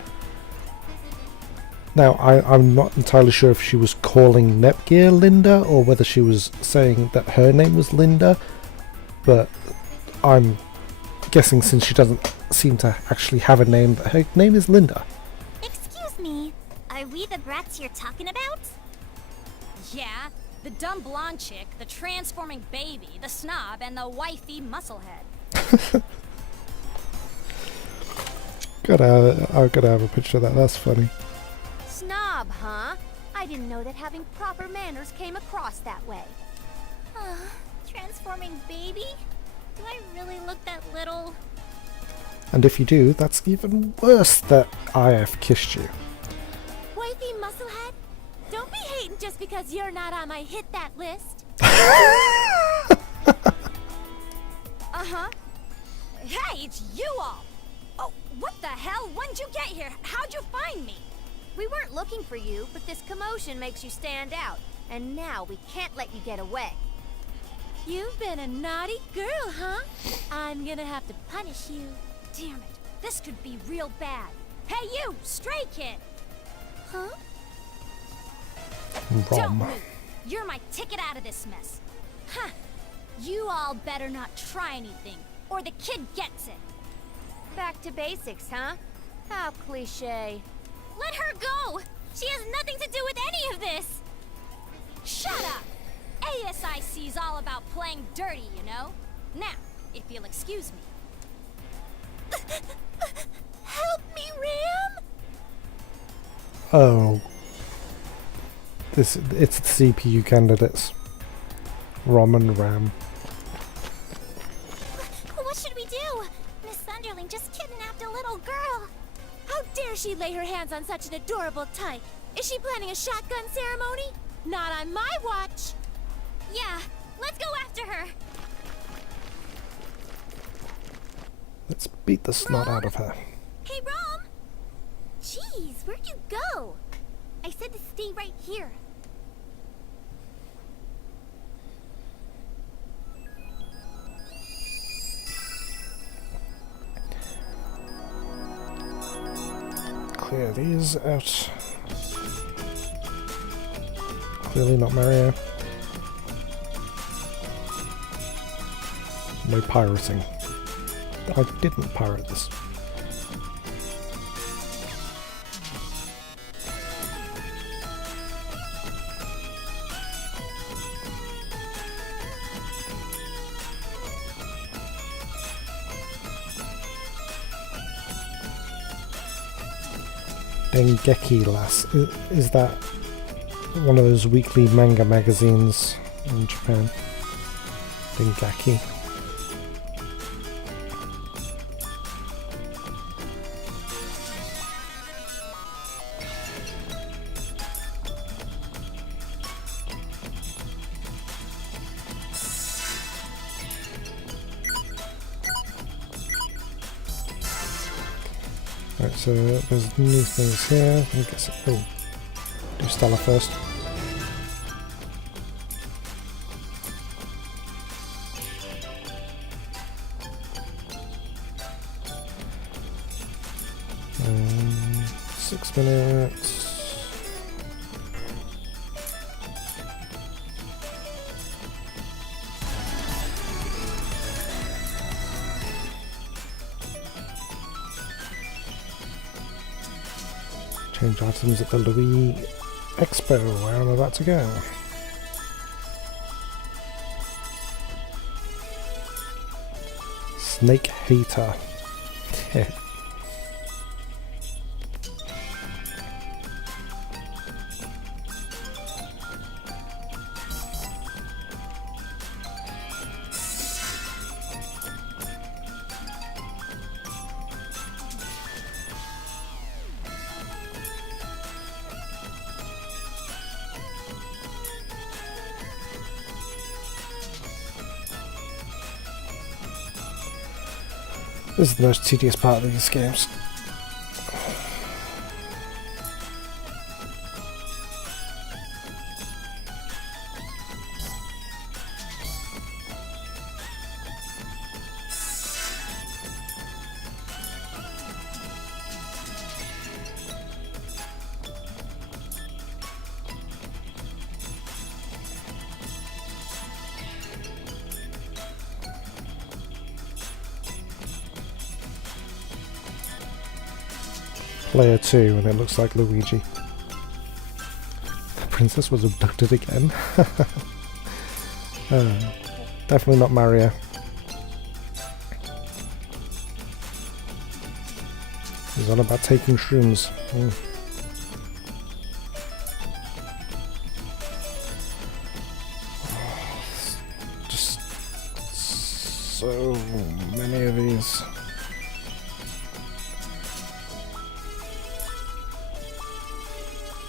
Now, I'm not entirely sure if she was calling Netgear Linda or whether she was saying that her name was Linda, but I'm guessing since she doesn't seem to actually have a name, that her name is Linda. Excuse me, are we the brats you're talking about? Yeah, the dumb blonde chick, the transforming baby, the snob, and the wifey musclehead. I've gotta have a picture of that, that's funny. Snob, huh? I didn't know that having proper manners came across that way. Transforming baby? Do I really look that little? And if you do, that's even worse that I have kissed you. Wifey musclehead? Don't be hating just because you're not on my hit that list. Uh-huh. Hey, it's you all! Oh, what the hell? When'd you get here? How'd you find me? We weren't looking for you, but this commotion makes you stand out. And now we can't let you get away. You've been a naughty girl, huh? I'm gonna have to punish you. Damn it. This could be real bad. Hey you, stray kid! Huh? Don't Rom. move. You're my ticket out of this mess. Huh. You all better not try anything, or the kid gets it. Back to basics, huh? How cliche. Let her go! She has nothing to do with any of this! Shut up! ASIC's all about playing dirty, you know? Now, if you'll excuse me. Help me, Ram! Oh. It's the CPU candidates. Rom and Ram. What should we do? Miss Thunderling just kidnapped a little girl. How dare she lay her hands on such an adorable tyke? Is she planning a shotgun ceremony? Not on my watch! Yeah, let's go after her. Let's beat the snot out of her. Hey, Rom! Jeez, where'd you go? I said to stay right here. Clear these out. Clearly not Mario. No pirating. I didn't pirate this. Dengeki Lass. Is that one of those weekly manga magazines in Japan? Dengeki. Right, so there's new things here. Let me get some. Oh, do Stella first. Um, 6 minutes. Change items at the Louis Expo, where I'm about to go. Snake Hater. This is the most tedious part of these games. Layer 2 and it looks like Luigi. The princess was abducted again. Definitely not Mario. He's all about taking shrooms. Just so many of these.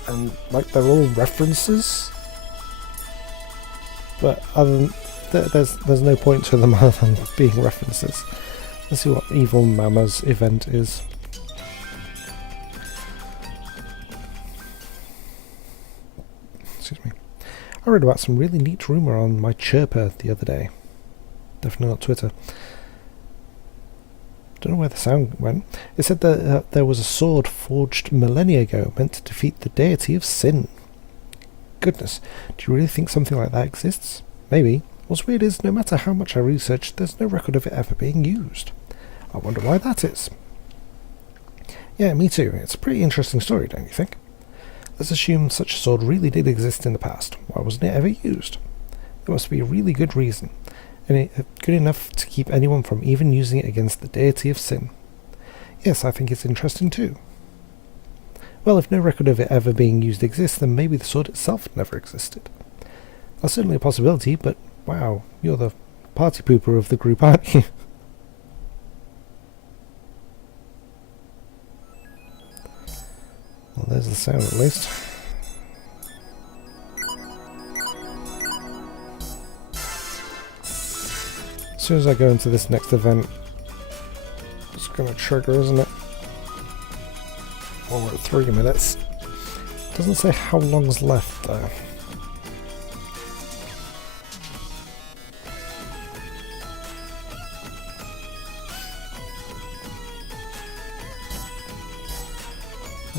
And like they're all references, but other than there's no point to them other than being references. Let's see what Evil Mama's event is. Excuse me. I read about some really neat rumour on my chirper the other day. Definitely not Twitter. Don't know where the sound went. It said that there was a sword forged millennia ago meant to defeat the deity of sin. Goodness, do you really think something like that exists? Maybe. What's weird is, no matter how much I researched, there's no record of it ever being used. I wonder why that is. Yeah, me too. It's a pretty interesting story, don't you think? Let's assume such a sword really did exist in the past. Why wasn't it ever used? There must be a really good reason. And good enough to keep anyone from even using it against the deity of sin. Yes, I think it's interesting too. Well, if no record of it ever being used exists, then maybe the sword itself never existed. That's certainly a possibility, but wow, you're the party pooper of the group, aren't you? Well, there's the sound at least. As soon as I go into this next event, it's going to trigger, isn't it? Oh, we're at 3 minutes. Doesn't say how long's left though.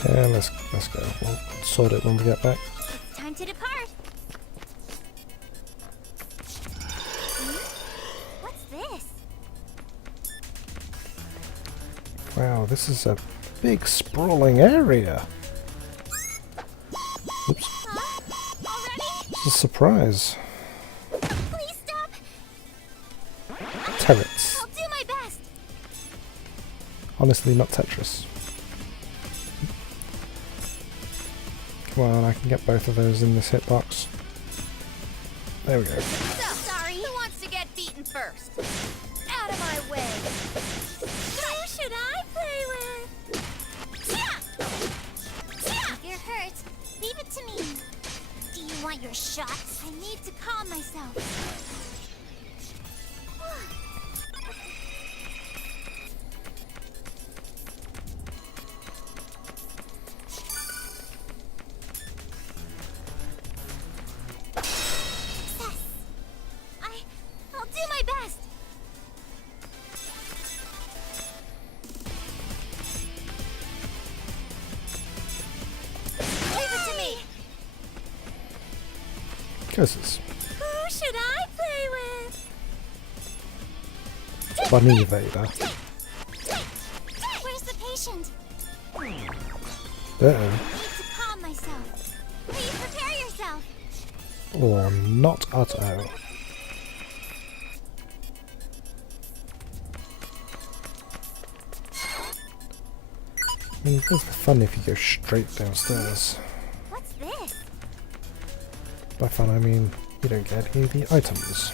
Yeah, let's go. We'll sort it when we get back. It's time to depart. What's this? Wow, this is a big sprawling area. Oops. Huh? Already? It's a surprise. Please stop. Turrets. I'll do my best. Honestly, not Tetris. Come on, I can get both of those in this hitbox. There we go. So sorry. Who wants to get beaten first? Out of my way. Who should I play with? If you're hurt, leave it to me. Do you want your shot? I need to calm myself. I'll do my best. Leave it to me. Curses. Who should I play with? Bunny Vader. Where's the patient? Uh-oh. I need to calm myself. Please prepare yourself. Or not at all. I mean, where's the fun if you go straight downstairs? What's this? By fun, I mean you don't get any of the items.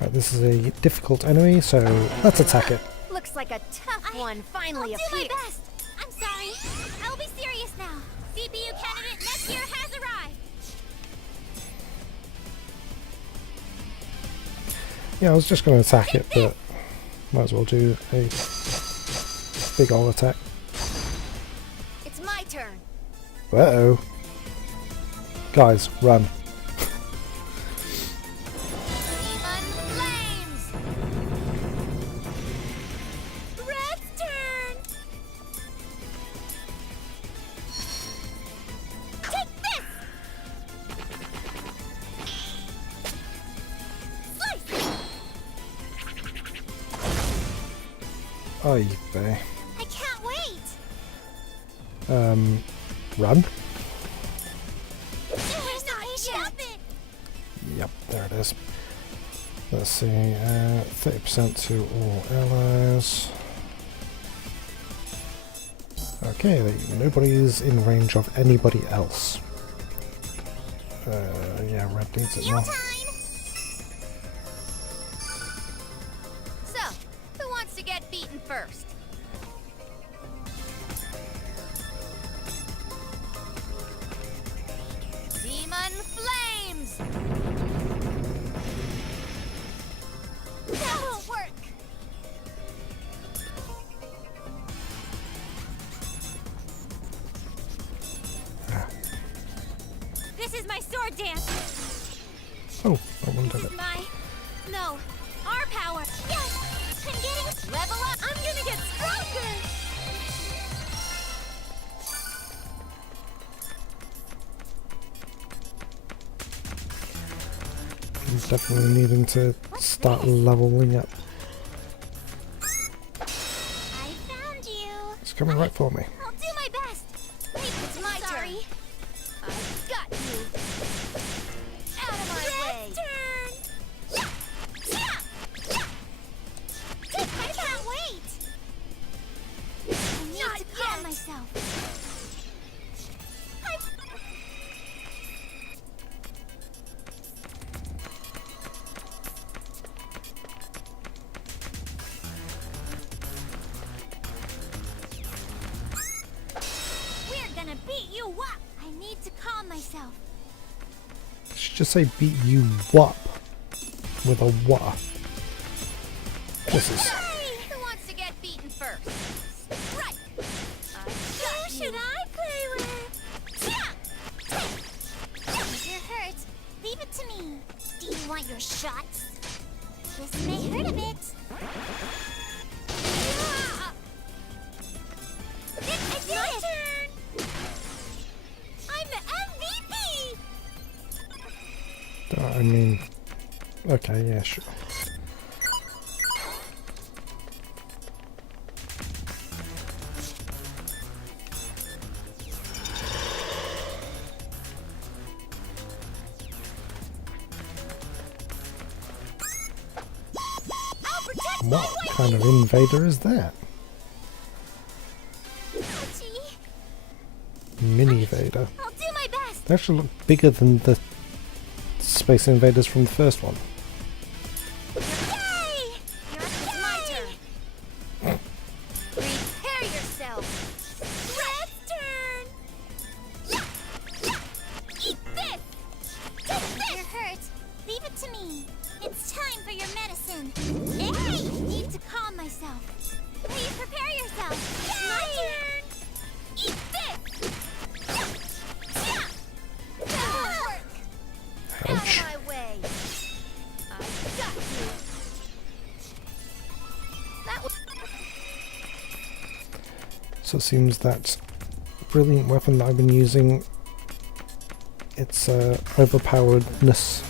Right, this is a difficult enemy, so let's attack it. Looks like a tough one finally appeared. I'll do my best. I'm sorry. I'll be serious now. CPU candidate Neptunia has arrived. Yeah, I was just going to attack it, but might as well do a big ol' attack. It's my turn. Uh-oh. Guys, run. Demon flames. Red's turn. Take this. Slice. Ay, vey. I can't wait. Run. Where's the patient? Yep, there it is. Let's see, 30% to all allies. Okay, nobody's in range of anybody else. Yeah, red needs it more. So, who wants to get beaten first? Demon Flames! That won't work! This is my sword dance. Oh, I wanted This it. is my... No. Our power. Yes! I'm getting... Level up! I'm gonna get stronger! I'm definitely needing to start leveling up. I found you. It's coming right for me. I'll do my best. Wait, it's my Sorry. turn. I've got you. Out of my way. Turn. I can't wait. I need to calm myself. We're gonna beat you up. I need to calm myself. Did she just say beat you up with a what? This is. Who wants to get beaten first? Right. Who should I play with? You're hurt. Leave it to me. Do you want your shots? This may hurt a bit. It's my my turn. I'm the MVP. I mean. Okay, yeah, sure. What kind of invader is that? Ouchie. Mini Vader. I'll do my best. They actually look bigger than the Space Invaders from the first one. Yay! It's my turn. Prepare yourself. Red's turn. Eat this. Take this. You're hurt. Leave it to me. It's time for your medicine. I Hey! need to calm myself. Please prepare yourself. My turn. Eat this. That won't work. Out Ouch. of my way. I've got you. That was So it seems that brilliant weapon that I've been using, its overpoweredness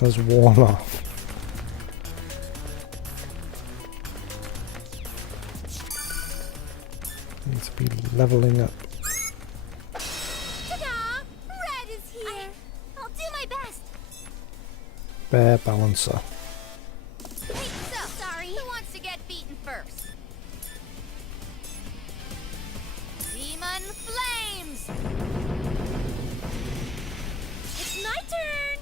has worn off. Need to be leveling up. Ta-da! Red is here. I'll do my best. Bear Balancer. Wait, so sorry. Who wants to get beaten first? Demon Flames! It's my turn.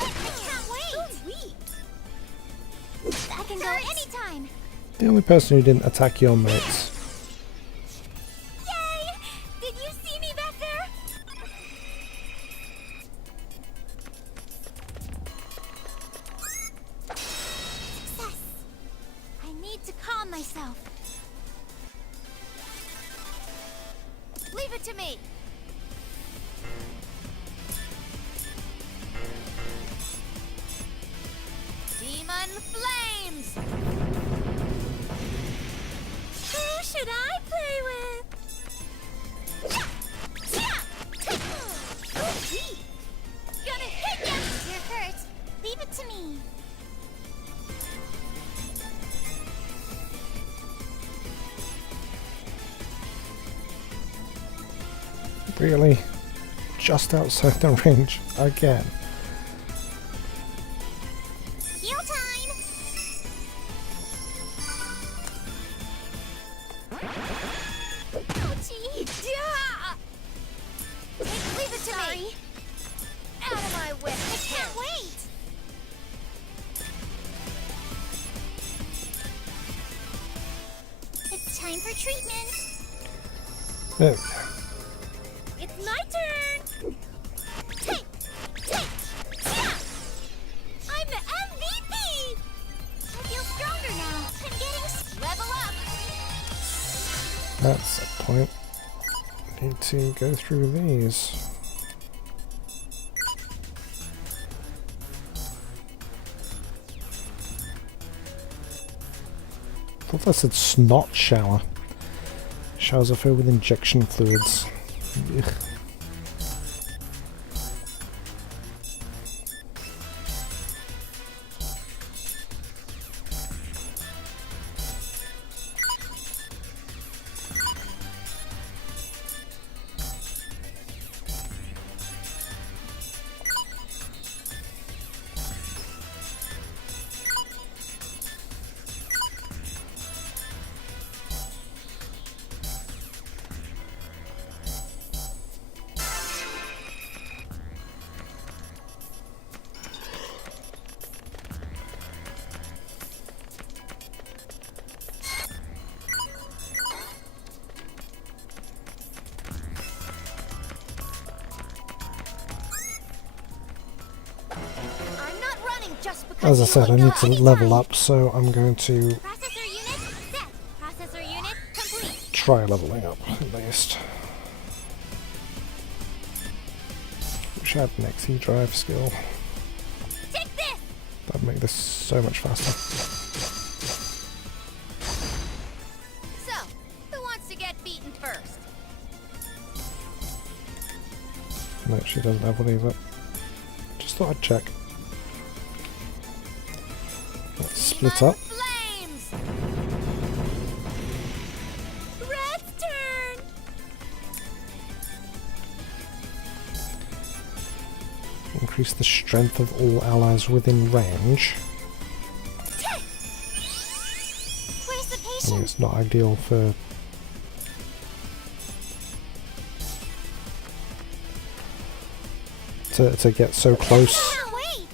I can't wait. I can go anytime. The only person who didn't attack your mates. Yay! Did you see me back there? Success. I need to calm myself. Leave it to me. Demon Flames! Who should I play with? Gonna hit ya! You're hurt. Leave it to me. Really? Just outside the range again. Heal time! Ouchie! Yeah! Leave it to me! Out of my way! I can't wait! It's time for treatment! There we go. It's my turn! Take! Yeah! I'm the MVP! I feel stronger now. I'm getting Level up! That's a point. Need to go through these. I thought that said snot shower. Showers are filled with injection fluids. Ugh. I'm not running just because As I said, I you need to know level anytime. up, so I'm going to processor unit set. Processor unit complete. try leveling up at least. Wish I had an XE drive skill. Take this! That'd make this so much faster. So, who wants to get beaten first? No, she doesn't have one either. Just thought I'd check. Let's split up. Flames! Red's turn! Increase the strength of all allies within range. Where's the I mean, patient? it's not ideal for to get so close. Can't wait!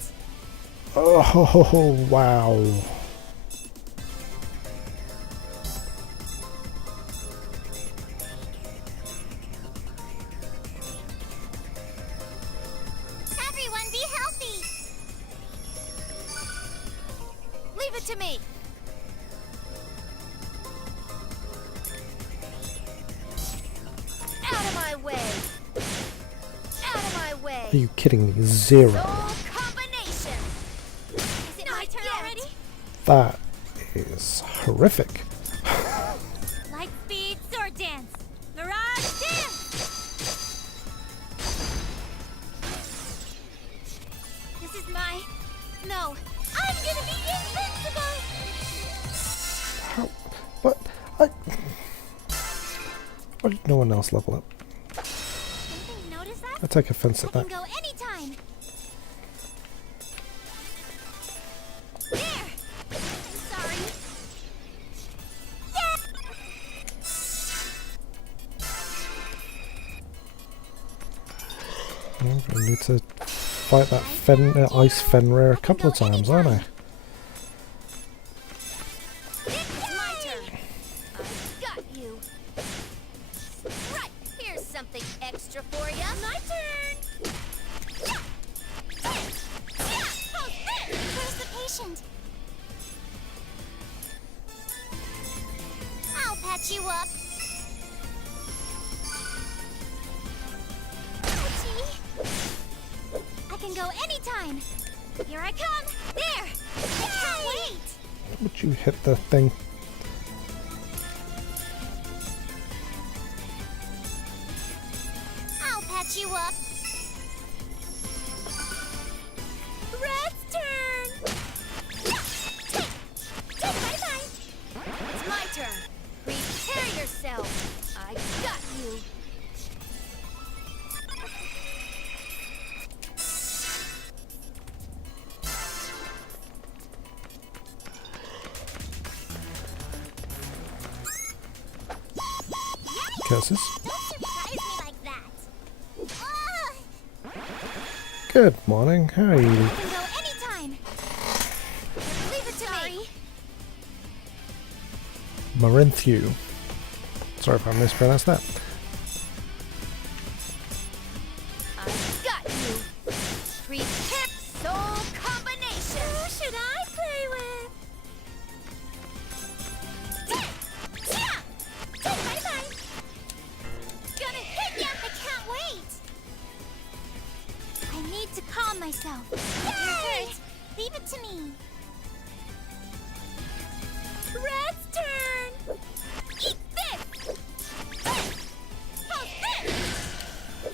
Oh wow! Everyone be healthy! Leave it to me! Out of my way! Out of my way! Are you kidding me? Zero. Soul combination! Is it my turn yet. already? That is horrific. Light speed sword dance! Mirage dance! This is my... No! I'm gonna be invincible! How? What? Why did no one else level up? Anything notice that? I take offense I at can that. go anytime! There! I'm sorry. I need to fight that ice Fenrir a couple of times, aren't I? It's my turn! I've got you! Right, here's something extra for you! My turn! Where's the patient? I'll patch you up. Ouchie. I can go anytime. Here I come. There. I can't wait. Would you hit the thing? I'll patch you up. Red's turn! Bye-bye. It's my turn! Prepare yourself! I got you! Curses. Don't surprise me like that. Good morning. How are you? You can go anytime. Leave it to me. Marinthu. Sorry if I mispronounced that. I've got you. Street hip soul combination. Who should I play with? Bye-bye. Gonna hit ya. I can't wait. I need to calm myself. Yay! Leave it to me. Red's turn. Eat this. How's this?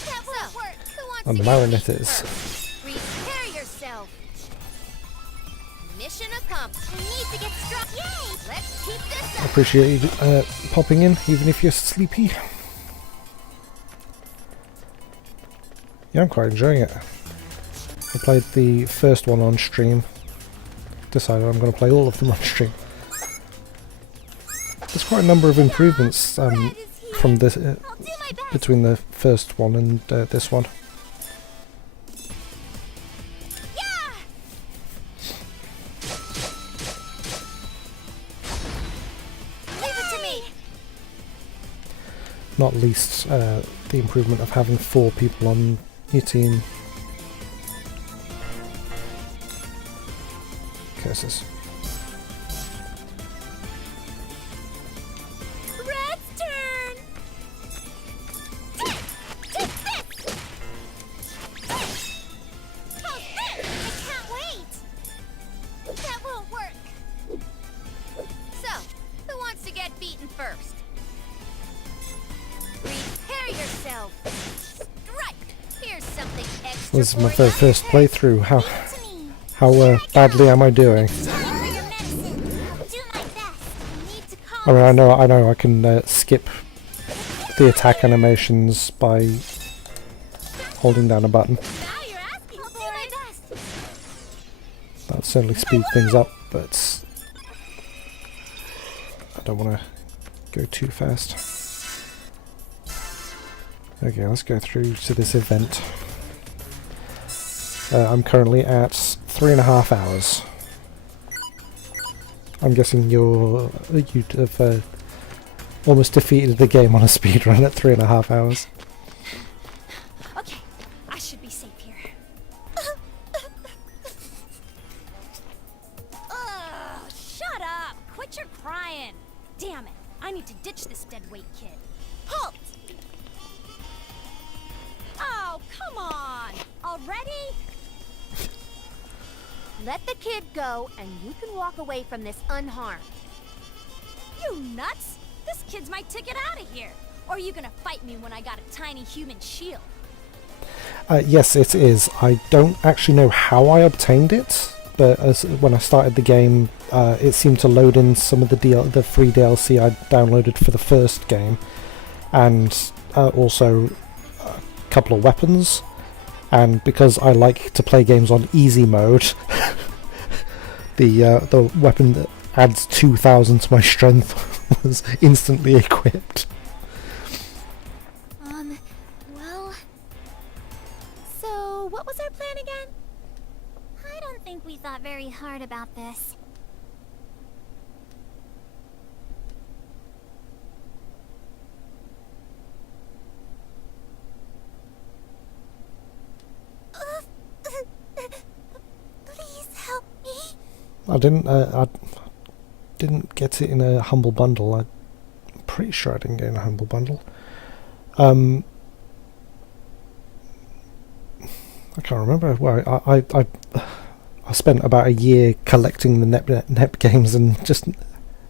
That won't work. Who wants And to the get Marionette beat is. first? Prepare yourself. Mission accomplished. I need to get strong. Yay! Let's keep this I up. appreciate you popping in, even if you're sleepy. Yeah, I'm quite enjoying it. I played the first one on stream. Decided I'm going to play all of them on stream. There's quite a number of improvements from this I'll do my best. between the first one and this one. Yeah! Leave it to me. Not least the improvement of having 4 people on your team. Curses. Red's turn. Take this. How's this? I can't wait. That won't work. So, who wants to get beaten first? Prepare yourself. Strike. Here's something extra. This is my for ya. first playthrough. Leave it to me. How badly am I doing? Time for your medicine. I'll do my best. I need to calm I mean, I know I can skip the attack animations by holding down a button. Now you're asking for it. I'll do my best. That'll certainly speed things up, but I don't want to go too fast. Okay, let's go through to this event. I'm currently at 3.5 hours. I'm guessing you'd have almost defeated the game on a speedrun at 3.5 hours. Okay, I should be safe here. Ugh, shut up! Quit your crying! Damn it, I need to ditch this deadweight kid. Halt! Oh, come on! Already? Let the kid go, and you can walk away from this unharmed. You nuts? This kid's my ticket out of here. Or are you gonna fight me when I got a tiny human shield? Yes, it is. I don't actually know how I obtained it, but when I started the game, it seemed to load in some of the free DLC I downloaded for the first game, and also a couple of weapons. And because I like to play games on easy mode, the weapon that adds 2,000 to my strength was instantly equipped. Well... So, what was our plan again? I don't think we thought very hard about this. Please help me. I didn't get it in a humble bundle. I'm pretty sure I didn't get it in a humble bundle. I can't remember. Well, I spent about a year collecting the nep games and just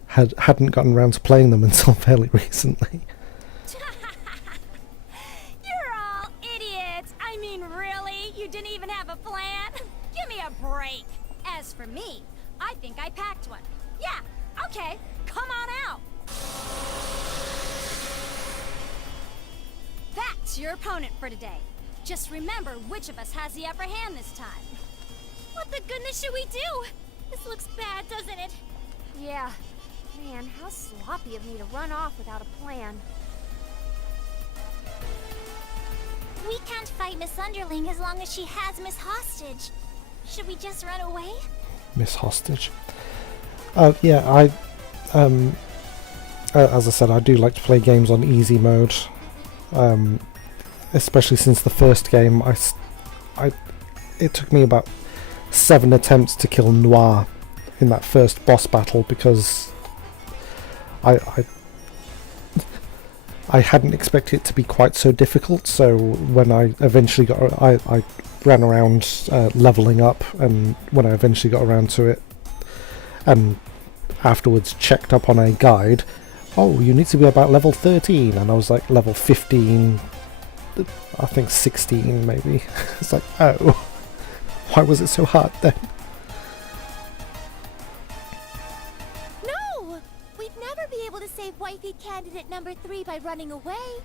hadn't gotten around to playing them until fairly recently. You're all idiots! I mean, really? You didn't even have a plan? Give me a break! As for me, I think I packed one. Yeah, okay, come on out! That's your opponent for today. Just remember which of us has the upper hand this time. What the goodness should we do? This looks bad, doesn't it? Yeah. Man, how sloppy of me to run off without a plan. We can't fight Miss Underling as long as she has Miss hostage. Should we just run away? Miss Hostage. Yeah, as I said, I do like to play games on easy mode. Especially since the first game, it took me about 7 attempts to kill Noir in that first boss battle because I hadn't expected it to be quite so difficult. So when I eventually I ran around leveling up, and when I eventually got around to it, and afterwards checked up on a guide, oh, you need to be about level 13, and I was like level 15, I think 16 maybe. It's like, oh, why was it so hard then? No! We'd never be able to save wifey candidate number 3 by running away.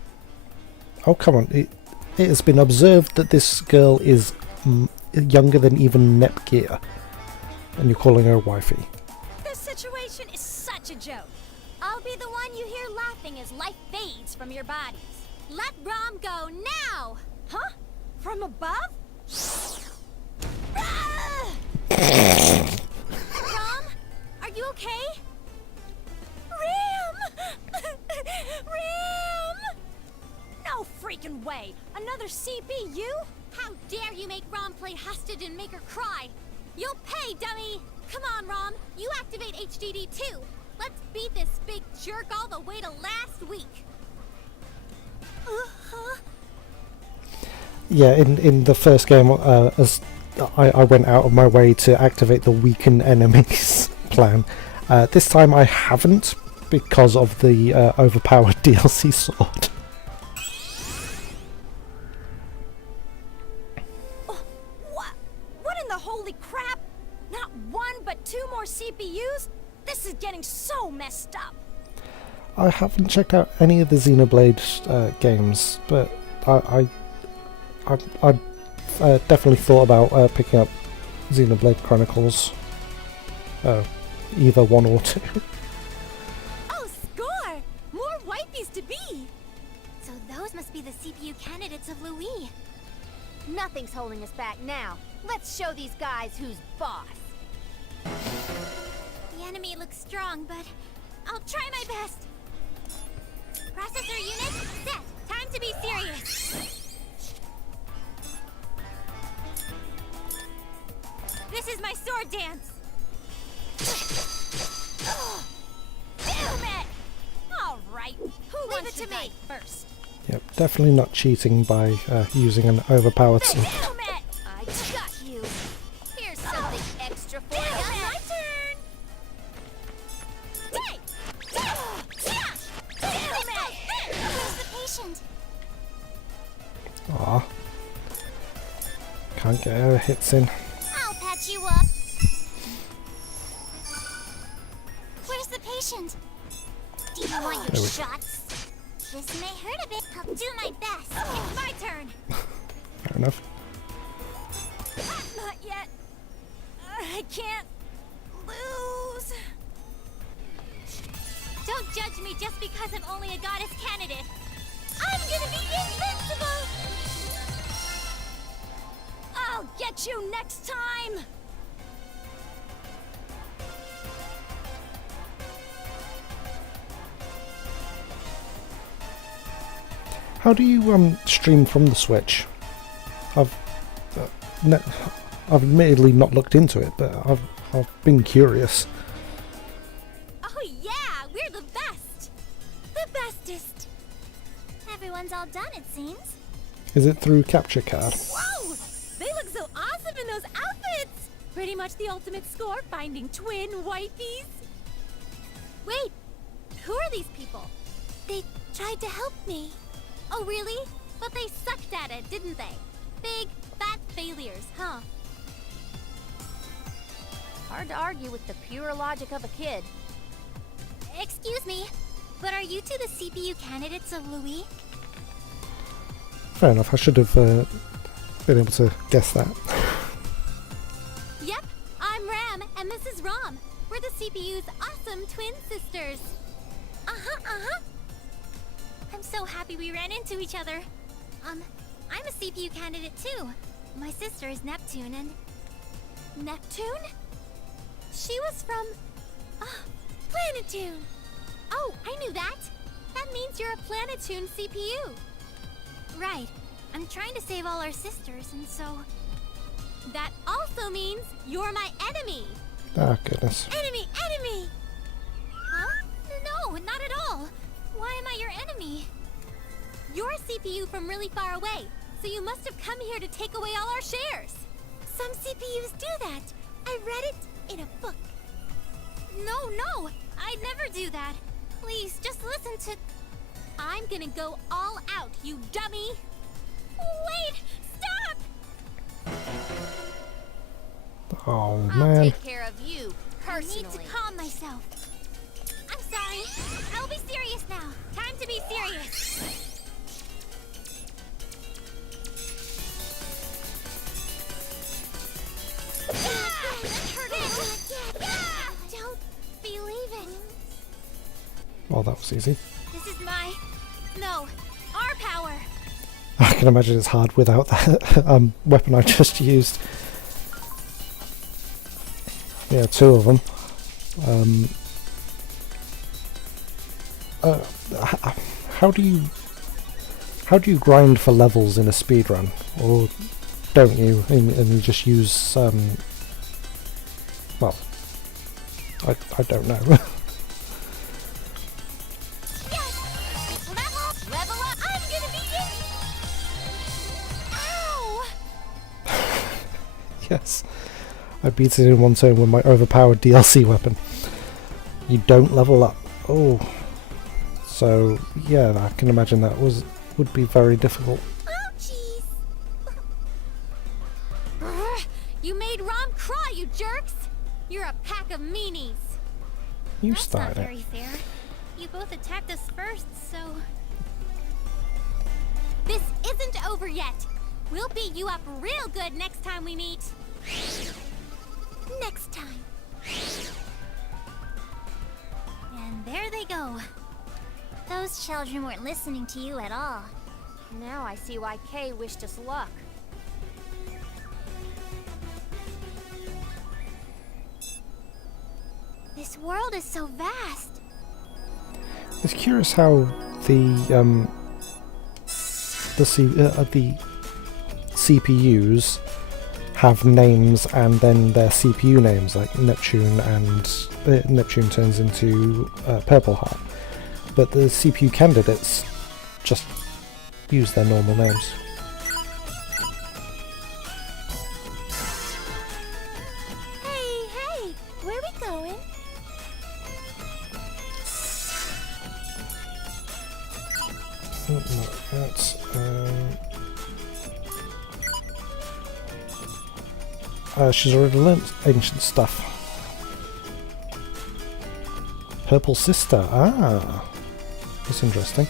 Oh, come on. It has been observed that this girl is younger than even Nepgear, and you're calling her wifey. This situation is such a joke. I'll be the one you hear laughing as life fades from your bodies. Let Rom go now! Huh? From above? Rom? Are you okay? Ram! Ram! No freaking way! Another CPU? How dare you make Rom play hostage and make her cry? You'll pay, dummy! Come on, Rom. You activate HDD too. Let's beat this big jerk all the way to last week. Yeah, in the first game, as I went out of my way to activate the weaken enemies plan. This time I haven't, because of the overpowered DLC sword. Oh, what in the holy crap? Not one, but 2 more CPUs? This is getting so messed up. I haven't checked out any of the Xenoblade games, but I definitely thought about picking up Xenoblade Chronicles, either 1 or 2. Oh, score! More wifeys to be! So those must be the CPU candidates of Louis. Nothing's holding us back now. Let's show these guys who's boss. The enemy looks strong, but I'll try my best. Processor unit set. Time to be serious. This is my sword dance! Damn it! Alright, who wants it to die me. first? Yep, definitely not cheating by using an overpowered sword. Damn it! I got you. Here's something extra for you. My turn! Hey! Damn it! Where's the patient? Aw. Can't get her hits in. I'll patch you up. Where's the patient? Do you want your There we- shots? This may hurt a bit. I'll do my best. It's my turn! Fair enough. Not yet. I can't lose. Don't judge me just because I'm only a goddess candidate. I'm gonna be invincible! I'll get you next time! How do you stream from the Switch? I've admittedly not looked into it, but I've been curious. Oh yeah, we're the best! The bestest! Everyone's all done, it seems. Is it through capture card? Whoa! They look so awesome in those outfits! Pretty much the ultimate score, finding twin wifeys. Wait, who are these people? They tried to help me. Oh really? But they sucked at it, didn't they? Big, fat failures, huh? Hard to argue with the pure logic of a kid. Excuse me, but are you two the CPU candidates of Louis? Fair enough, I should have been able to guess that. Yep, I'm Ram, and this is Rom. We're the CPU's awesome twin sisters. Uh-huh. I'm so happy we ran into each other. I'm a CPU candidate too. My sister is Neptune and... Neptune? She was from... Planetune! Oh, I knew that! That means you're a Planetune CPU! Right. I'm trying to save all our sisters, and so... That also means you're my enemy! Ah, goodness. Enemy! Enemy! Huh? No, not at all. Why am I your enemy? You're a CPU from really far away, so you must have come here to take away all our shares! Some CPUs do that. I read it in a book. No, I'd never do that. Please, just listen to... I'm gonna go all out, you dummy! Wait! Stop! Oh, I'll man. take care of you, I personally. need to calm myself. I'm sorry. I'll be serious now. Time to be serious. Don't believe it. Well, that was easy. This is my... No, our power. I can imagine it's hard without that weapon I just used. Yeah, two of them. How do you grind for levels in a speedrun? Or don't you? And you just use well, I don't know. Yes! Level up! I'm gonna beat it! Ow! Yes, I beat it in one turn with my overpowered DLC weapon. You don't level up. Oh, so yeah, I can imagine that would be very difficult. Oh, jeez! You made Rom cry, you jerks! You're a pack of meanies! You That's not started it. very fair. You both attacked us first, so... This isn't over yet! We'll beat you up real good next time we meet! Next time. And there they go. Those children weren't listening to you at all. Now I see why Kay wished us luck. This world is so vast. It's curious how the CPUs have names and then their CPU names, like Neptune, and Neptune turns into Purple Heart, but the CPU candidates just use their normal names. Hey, where we going? No, that's she's already learnt ancient stuff. Purple Sister. Ah, that's interesting.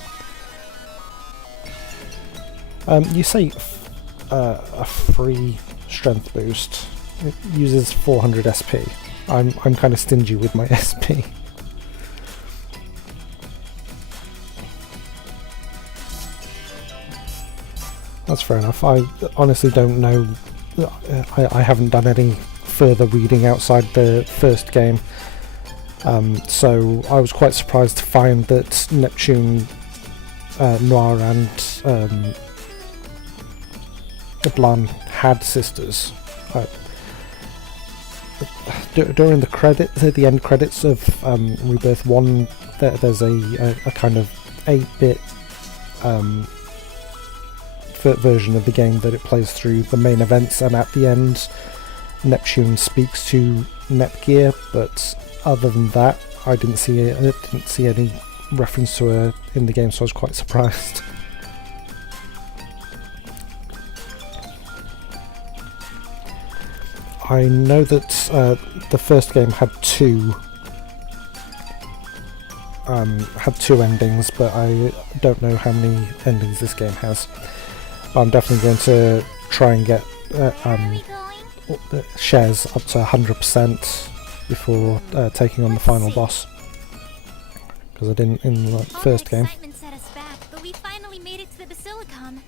You say a free strength boost. It uses 400 SP. I'm kind of stingy with my SP. That's fair enough. I honestly don't know. I haven't done any further reading outside the first game, so I was quite surprised to find that Neptune, Noir, and Blanc had sisters. During the end credits of Rebirth 1, there's a kind of 8-bit version of the game that it plays through the main events, and at the end Neptune speaks to Nepgear, but other than that I didn't see any reference to her in the game, so I was quite surprised. I know that the first game had two endings, but I don't know how many endings this game has. I'm definitely going to try and get shares up to 100% before taking on the final boss, because I didn't in the first game. Excitement set us back, but we finally made it to the Basilicom.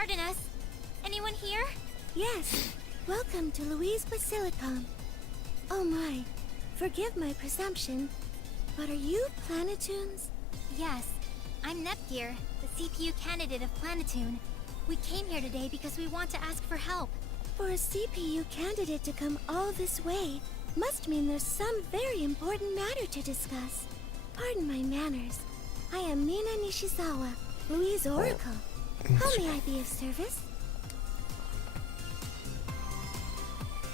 Pardon us. Anyone here? Yes. Welcome to Louise Basilicom. Oh my. Forgive my presumption, but are you Planetoons? Yes. I'm Nepgear, the CPU candidate of Planetoon. We came here today because we want to ask for help. For a CPU candidate to come all this way must mean there's some very important matter to discuss. Pardon my manners. I am Mina Nishizawa, Louise Oracle. How may I be of service?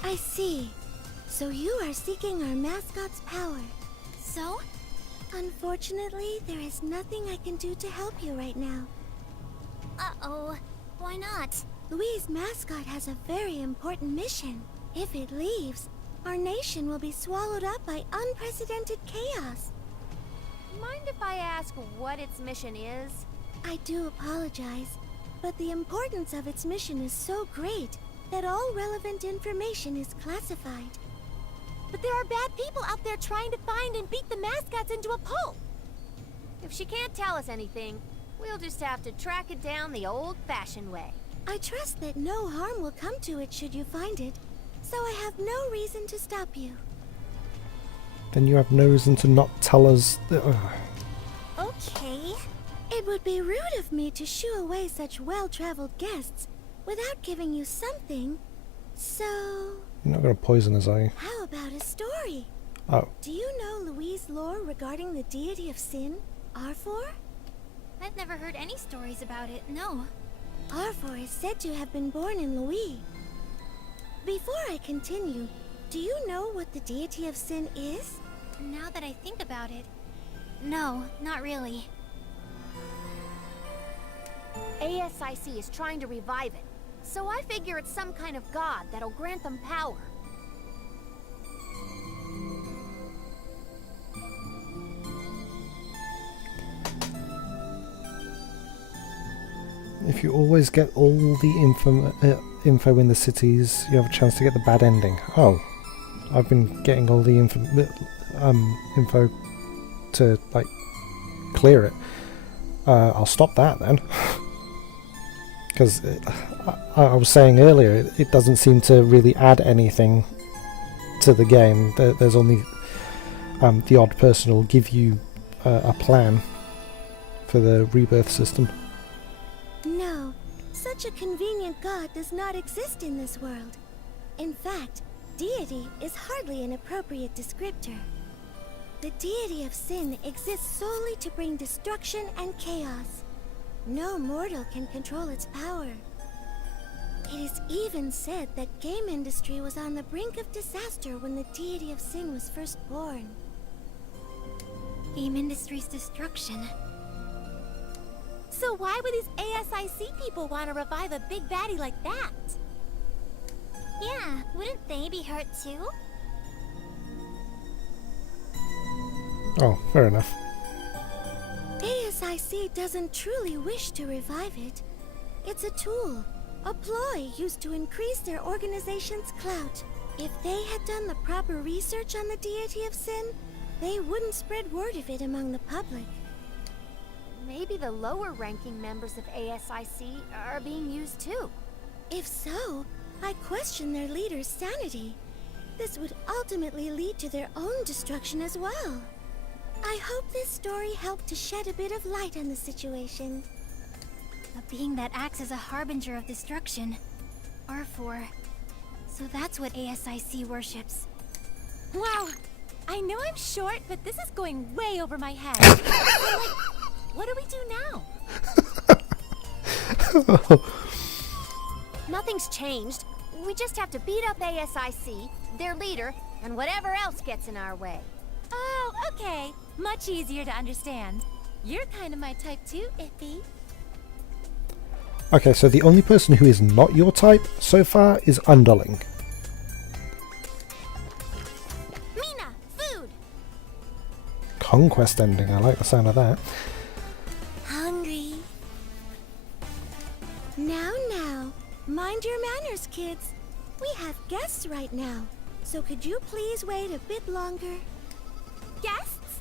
I see. So you are seeking our mascot's power. So? Unfortunately, there is nothing I can do to help you right now. Uh-oh. Why not? Louise' mascot has a very important mission. If it leaves, our nation will be swallowed up by unprecedented chaos. Mind if I ask what its mission is? I do apologize, but the importance of its mission is so great that all relevant information is classified. But there are bad people out there trying to find and beat the mascots into a pulp. If she can't tell us anything, we'll just have to track it down the old-fashioned way. I trust that no harm will come to it should you find it, so I have no reason to stop you. Then you have no reason to not tell us that... Okay. It would be rude of me to shoo away such well-traveled guests without giving you something, so... You're not going to poison us, are you? How about a story? Oh. Do you know Louise' lore regarding the deity of sin, Arfor? I've never heard any stories about it, no. Arfor is said to have been born in Louis. Before I continue, do you know what the deity of sin is? Now that I think about it, no, not really. ASIC is trying to revive it, so I figure it's some kind of god that'll grant them power. If you always get all the info in the cities, you have a chance to get the bad ending. Oh, I've been getting all the info to, like, clear it. I'll stop that then. Because I was saying earlier, it doesn't seem to really add anything to the game. There's only the odd person will give you a plan for the rebirth system. No, such a convenient god does not exist in this world. In fact, deity is hardly an appropriate descriptor. The deity of sin exists solely to bring destruction and chaos. No mortal can control its power. It is even said that game industry was on the brink of disaster when the deity of sin was first born. Game industry's destruction. So why would these ASIC people want to revive a big baddie like that? Yeah, wouldn't they be hurt too? Oh, fair enough. ASIC doesn't truly wish to revive it. It's a tool, a ploy used to increase their organization's clout. If they had done the proper research on the deity of sin, they wouldn't spread word of it among the public. Maybe the lower-ranking members of ASIC are being used too. If so, I question their leader's sanity. This would ultimately lead to their own destruction as well. I hope this story helped to shed a bit of light on the situation. A being that acts as a harbinger of destruction. Arfor. So that's what ASIC worships. Wow! I know I'm short, but this is going way over my head. So, like, what do we do now? Nothing's changed. We just have to beat up ASIC, their leader, and whatever else gets in our way. Oh, okay. Much easier to understand. You're kind of my type too, Iffy. Okay, so the only person who is not your type so far is Underling. Mina, food! Conquest ending, I like the sound of that. Hungry. Now, mind your manners, kids. We have guests right now, so could you please wait a bit longer? Guests?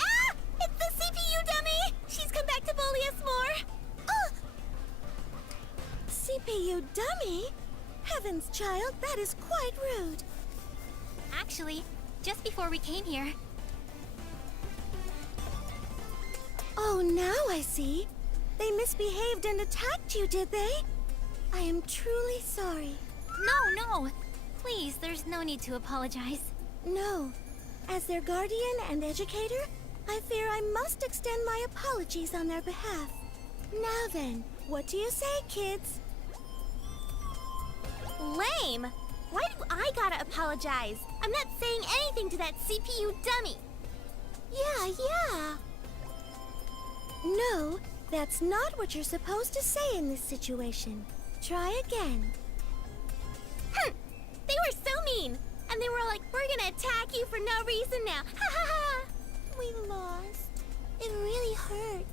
Ah! It's the CPU dummy! She's come back to bully us more! CPU dummy? Heavens, child, that is quite rude. Actually, just before we came here, Oh, now I see. They misbehaved and attacked you, did they? I am truly sorry. No. Please, there's no need to apologize. No. As their guardian and educator, I fear I must extend my apologies on their behalf. Now then, what do you say, kids? Lame! Why do I gotta apologize? I'm not saying anything to that CPU dummy. Yeah. No, that's not what you're supposed to say in this situation. Try again. They were so mean! And they were like, we're gonna attack you for no reason now. Ha ha ha! We lost. It really hurt.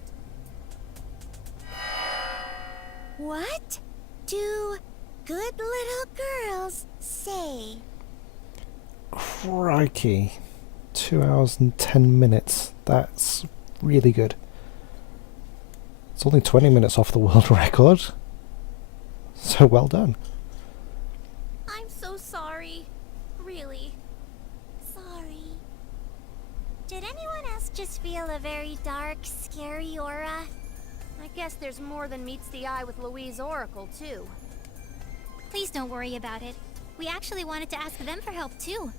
What do good little girls say? Crikey. 2 hours and 10 minutes. That's really good. It's only 20 minutes off the world record. So well done. I'm so sorry. Really. Sorry. Did anyone else just feel a very dark, scary aura? I guess there's more than meets the eye with Louise Oracle, too. Please don't worry about it. We actually wanted to ask them for help, too.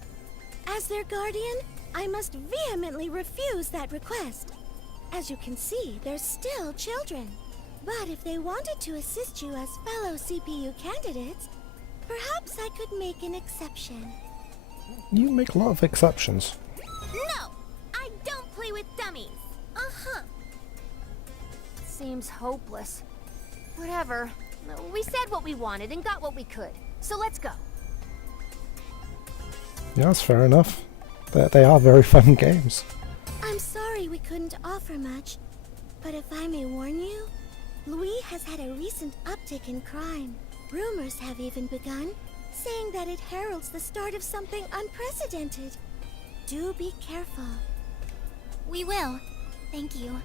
As their guardian, I must vehemently refuse that request. As you can see, they're still children. But if they wanted to assist you as fellow CPU candidates, perhaps I could make an exception. You make a lot of exceptions. No! I don't play with dummies! Uh-huh. Seems hopeless. Whatever. We said what we wanted and got what we could. So let's go. Yeah, that's fair enough. They are very fun games. I'm sorry we couldn't offer much, but if I may warn you, Louis has had a recent uptick in crime. Rumors have even begun, saying that it heralds the start of something unprecedented. Do be careful. We will. Thank you.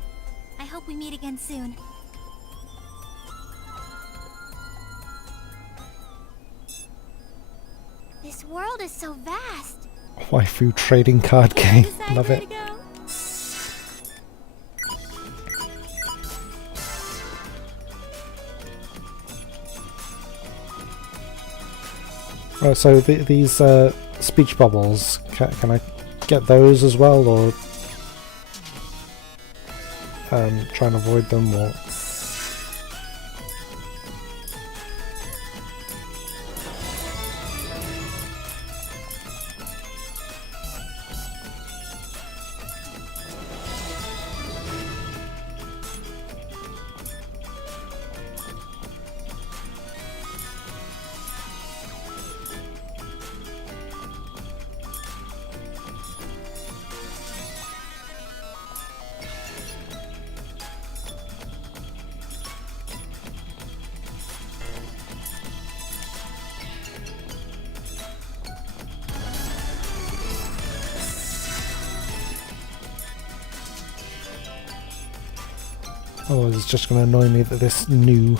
I hope we meet again soon. This world is so vast. Waifu trading card game. Decide Love where it. to go? Oh, so these speech bubbles, can I get those as well, or try and avoid them, or... Otherwise it's just going to annoy me that this new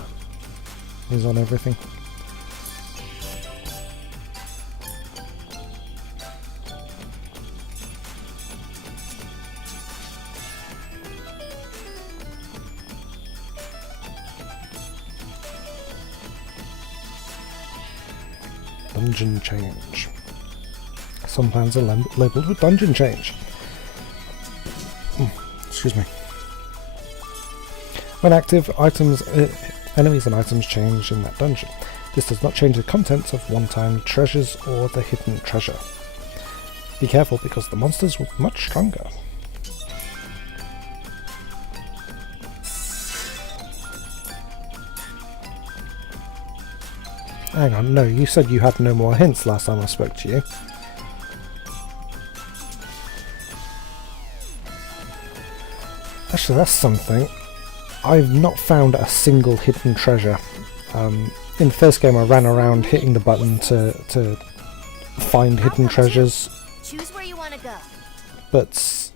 is on everything. Dungeon change. Some plans are labelled with dungeon change. Excuse me. When active, enemies and items change in that dungeon. This does not change the contents of one-time treasures or the hidden treasure. Be careful because the monsters will be much stronger. Hang on, no, you said you had no more hints last time I spoke to you. Actually, that's something. I've not found a single hidden treasure. In the first game I ran around hitting the button to find hidden treasures, Choose where you want to go. but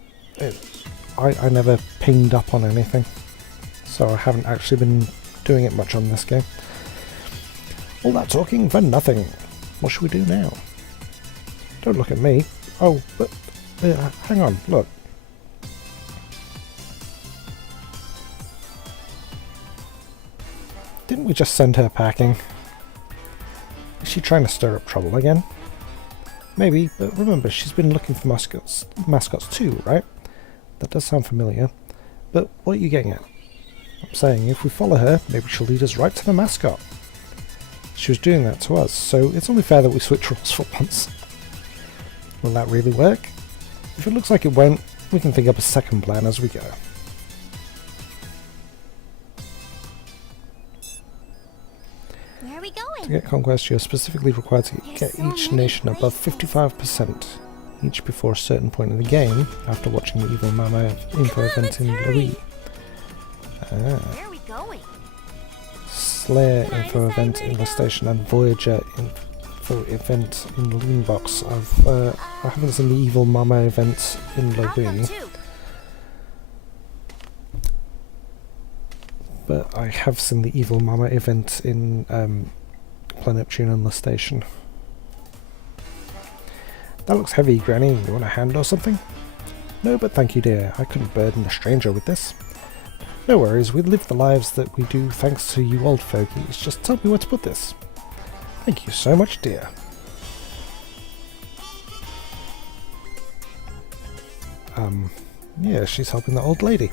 I never pinged up on anything, so I haven't actually been doing it much on this game. All that talking for nothing. What should we do now? Don't look at me. Oh, but... hang on, look. Didn't we just send her packing? Is she trying to stir up trouble again? Maybe, but remember, she's been looking for mascots too, right? That does sound familiar. But what are you getting at? I'm saying, if we follow her, maybe she'll lead us right to the mascot. She was doing that to us, so it's only fair that we switch roles for once. Will that really work? If it looks like it won't, we can think up a second plan as we go. Where are we going? To get conquest, you're specifically required to get so each many nation above places. 55%, each before a certain point in the game, after watching the Evil Mama info event in Louis. Where are we going? Slayer info event in the station and Voyager info event in the Loon Box. I haven't seen the Evil Mama event in I'll come Louis, too. but I have seen the Evil Mama event in Planet Neptune and the station. That looks heavy, Granny. You want a hand or something? No, but thank you, dear. I couldn't burden a stranger with this. No worries, we live the lives that we do thanks to you old fogies. Just tell me where to put this. Thank you so much, dear. Yeah, she's helping the old lady.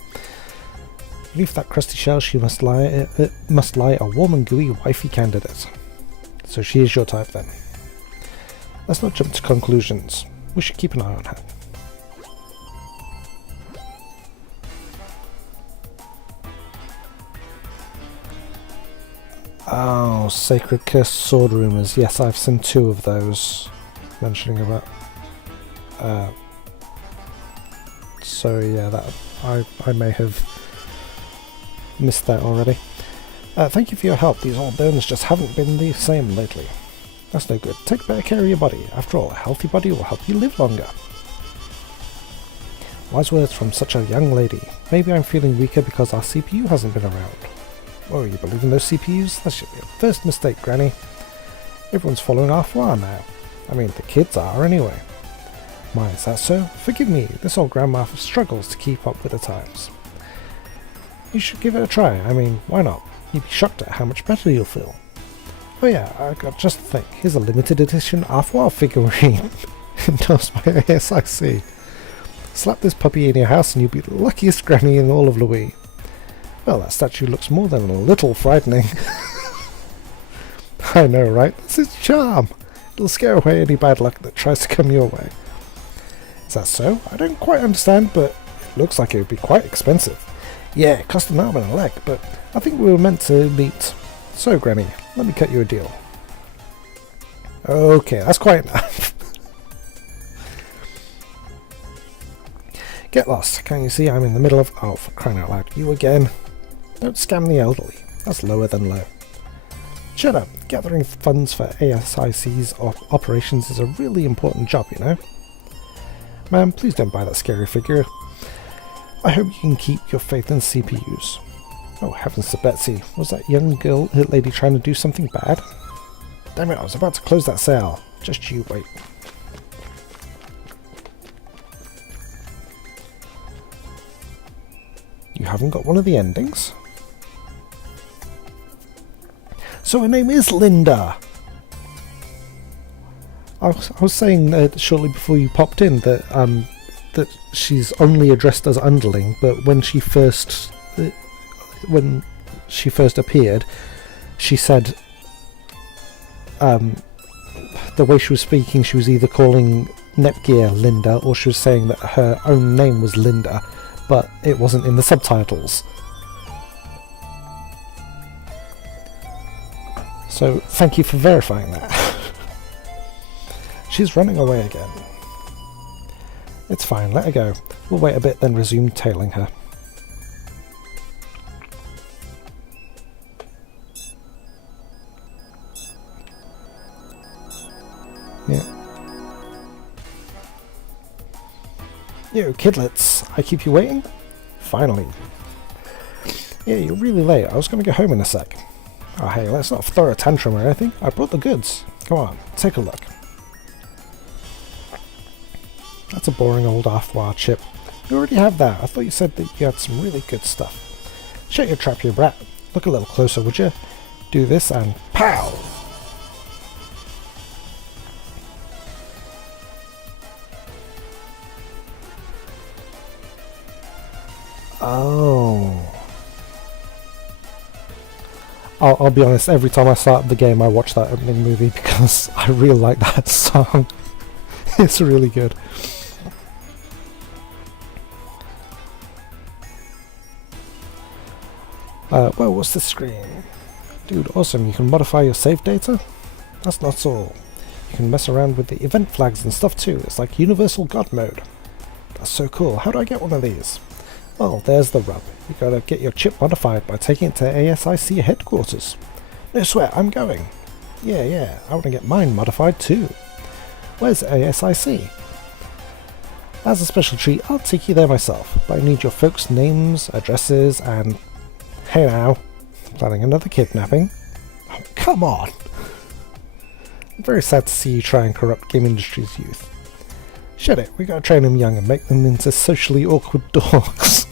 Beneath that crusty shell, she must lie a warm and gooey wifey candidate. So she is your type then. Let's not jump to conclusions. We should keep an eye on her. Oh, Sacred Cursed Sword rumours. Yes, I've seen 2 of those mentioning about. So yeah, that I may have missed that already. Thank you for your help. These old bones just haven't been the same lately. That's no good. Take better care of your body. After all, a healthy body will help you live longer. Wise words from such a young lady. Maybe I'm feeling weaker because our CPU hasn't been around. Oh, you believe in those CPUs? That should be your first mistake, Granny. Everyone's following our floor now. I mean, the kids are anyway. My, is that so? Forgive me, this old grandma struggles to keep up with the times. You should give it a try. I mean, why not? You'd be shocked at how much better you'll feel. Oh yeah, I got just to think. Here's a limited edition Arfois figurine endorsed by ASIC. Slap this puppy in your house and you'll be the luckiest granny in all of Louis. Well, that statue looks more than a little frightening. I know, right? That's its charm. It'll scare away any bad luck that tries to come your way. Is that so? I don't quite understand, but it looks like it would be quite expensive. Yeah, it cost an arm and a leg, but I think we were meant to meet. So, Granny, let me cut you a deal. Okay, that's quite enough. Get lost. Can't you see I'm in the middle of... Oh, for crying out loud. You again. Don't scam the elderly. That's lower than low. Shut up. Gathering funds for ASIC's operations is a really important job, you know. Ma'am, please don't buy that scary figure. I hope you can keep your faith in CPUs. Oh, heavens to Betsy. Was that young lady trying to do something bad? Damn it, I was about to close that sale. Just you wait. You haven't got one of the endings? So her name is Linda! I was saying shortly before you popped in that that she's only addressed as underling, but when she first appeared, she said the way she was speaking, she was either calling Netgear Linda or she was saying that her own name was Linda, but it wasn't in the subtitles. So thank you for verifying that. She's running away again. It's fine, let her go. We'll wait a bit, then resume tailing her. Yeah. Yo, kidlets, I keep you waiting? Finally. Yeah, you're really late. I was going to go home in a sec. Oh hey, let's not throw a tantrum or anything. I brought the goods. Come on, take a look. That's a boring old Arthwar chip. You already have that. I thought you said that you had some really good stuff. Shut your trap, you brat. Look a little closer, would you? Do this and pow! Oh. I'll be honest, every time I start the game I watch that opening movie because I really like that song. It's really good. Well, what's the screen? Dude, awesome, you can modify your save data? That's not all. You can mess around with the event flags and stuff too. It's like Universal God Mode. That's so cool. How do I get one of these? Well, there's the rub. You gotta get your chip modified by taking it to ASIC headquarters. No sweat, I'm going. Yeah, I want to get mine modified too. Where's ASIC? As a special treat, I'll take you there myself, but I need your folks' names, addresses, and... Hey now, planning another kidnapping? Oh, come on! I'm very sad to see you try and corrupt game industry's youth. Shut it, we gotta train them young and make them into socially awkward dogs.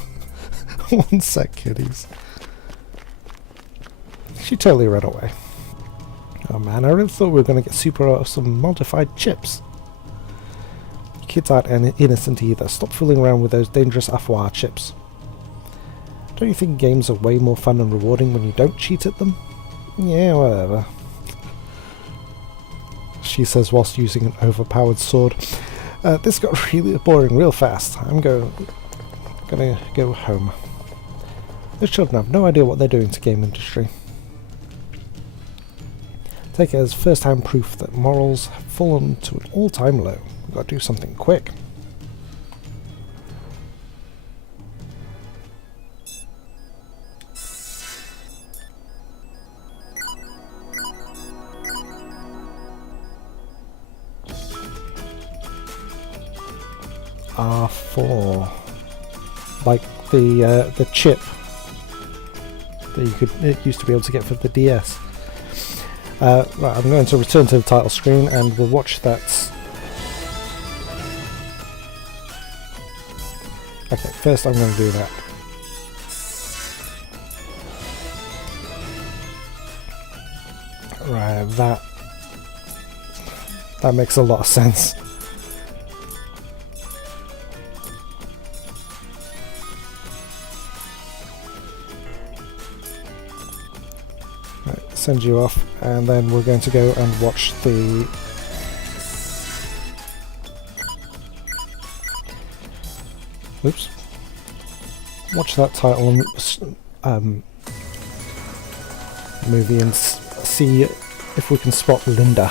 One sec, kiddies. She totally ran away. Oh man, I really thought we were gonna get super awesome modified chips. You kids aren't innocent either. Stop fooling around with those dangerous Arthwar chips. Don't you think games are way more fun and rewarding when you don't cheat at them? Yeah, whatever. She says whilst using an overpowered sword. This got really boring real fast. I'm gonna go home. Those children have no idea what they're doing to game industry. Take it as first-hand proof that morals have fallen to an all-time low. We've got to do something quick. R4, like the chip that it used to be able to get for the DS. Right, I'm going to return to the title screen and we'll watch that. Okay, first I'm going to do that. Right, that makes a lot of sense. Send you off, and then we're going to go and watch the watch that title movie and see if we can spot Linda.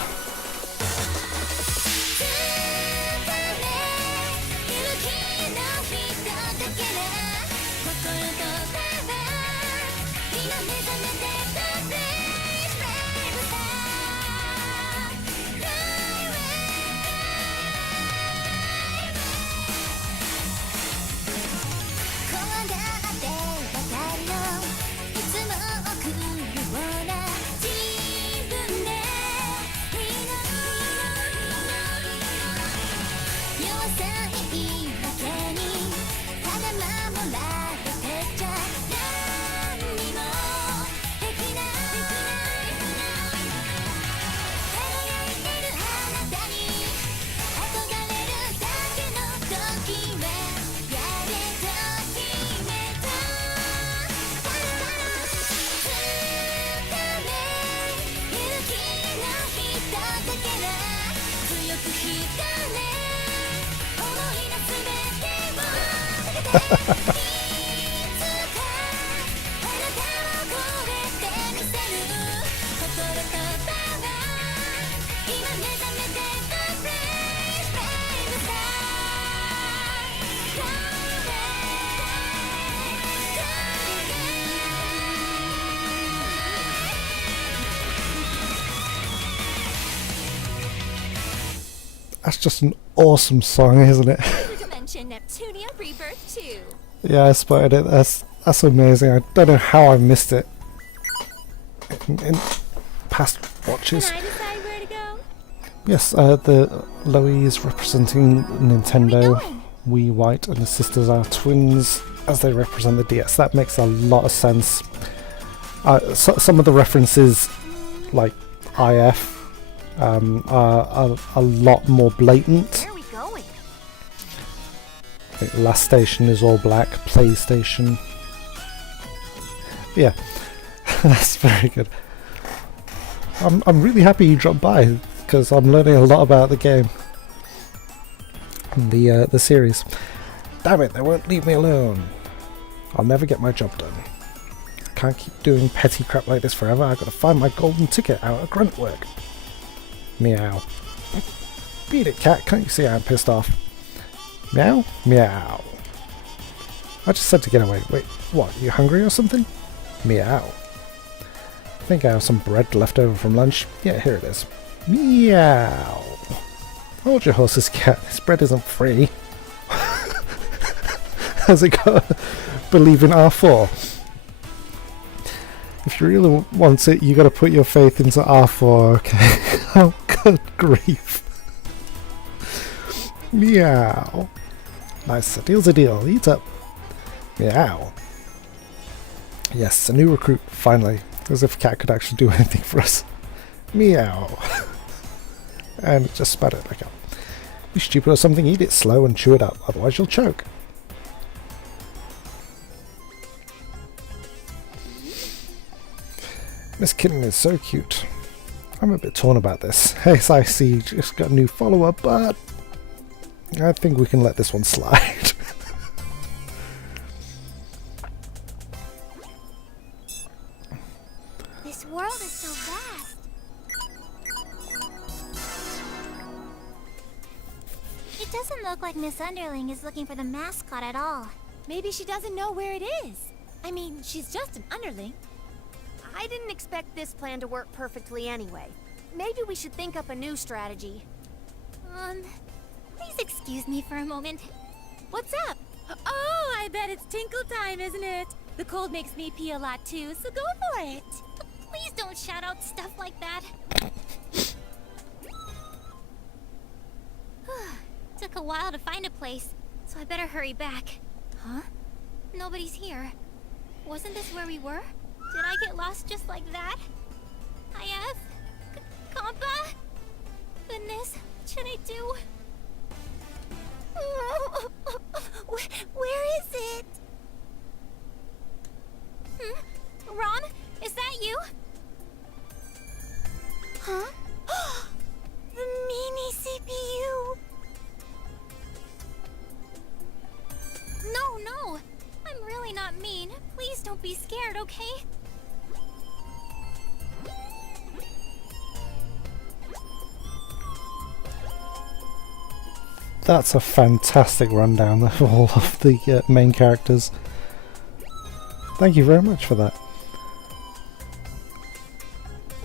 That's just an awesome song, isn't it? Hyperdimension Neptunia Birth2. Yeah, I spotted it. That's amazing. I don't know how I missed it. in past watches. Can I decide where to go? Yes, the Loey is representing Nintendo, Wii White, and the sisters are twins as they represent the DS. That makes a lot of sense. Some of the references, like IF, are a lot more blatant. Where are we going? Like Last Station is all black, PlayStation. Yeah, that's very good. I'm really happy you dropped by, because I'm learning a lot about the game. And the series. Damn it, they won't leave me alone. I'll never get my job done. I can't keep doing petty crap like this forever. I've got to find my golden ticket out of grunt work. Meow. Beat it, cat. Can't you see I'm pissed off? Meow? Meow. I just said to get away. Wait, what? You hungry or something? Meow. I think I have some bread left over from lunch. Yeah, here it is. Meow. Hold your horses, cat. This bread isn't free. Has it got believe in R4? If you really want it, you got to put your faith into R4, okay? Oh, good grief. Meow. Nice. A deal's a deal. Eat up. Meow. Yes, a new recruit, finally. As if cat could actually do anything for us. Meow. And it just spat it back up. You stupid or something, eat it slow and chew it up, otherwise you'll choke. This kitten is so cute. I'm a bit torn about this. Yes, I see, just got a new follower, but I think we can let this one slide. This world is so vast. It doesn't look like Miss Underling is looking for the mascot at all. Maybe she doesn't know where it is. I mean, she's just an underling. I didn't expect this plan to work perfectly anyway. Maybe we should think up a new strategy. Please excuse me for a moment. What's up? Oh, I bet it's tinkle time, isn't it? The cold makes me pee a lot too, so go for it. Please don't shout out stuff like that. Took a while to find a place, so I better hurry back. Huh? Nobody's here. Wasn't this where we were? Did I get lost just like that? IF? Compa? Goodness, what should I do? Where is it? Rom? Is that you? Huh? The mini CPU! No! I'm really not mean. Please don't be scared, okay? That's a fantastic rundown of all of the main characters. Thank you very much for that.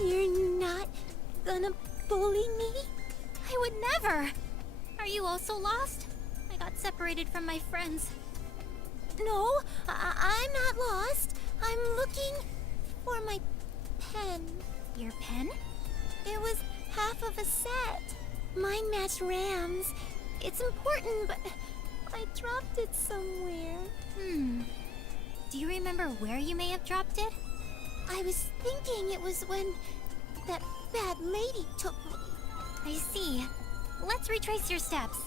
You're not gonna bully me? I would never! Are you also lost? I got separated from my friends. No, I'm not lost. I'm looking for my pen. Your pen? It was half of a set. Mine matched Ram's. It's important, but I dropped it somewhere. Do you remember where you may have dropped it? I was thinking it was when that bad lady took me. I see. Let's retrace your steps.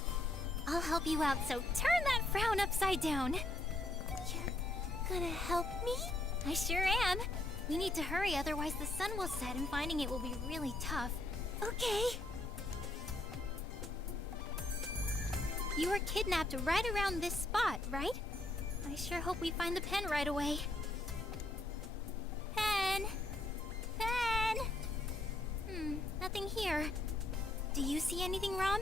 I'll help you out, so turn that frown upside down. You're gonna help me? I sure am. We need to hurry, otherwise the sun will set and finding it will be really tough. Okay. You were kidnapped right around this spot, right? I sure hope we find the pen right away. Pen! Pen! Nothing here. Do you see anything, Rom?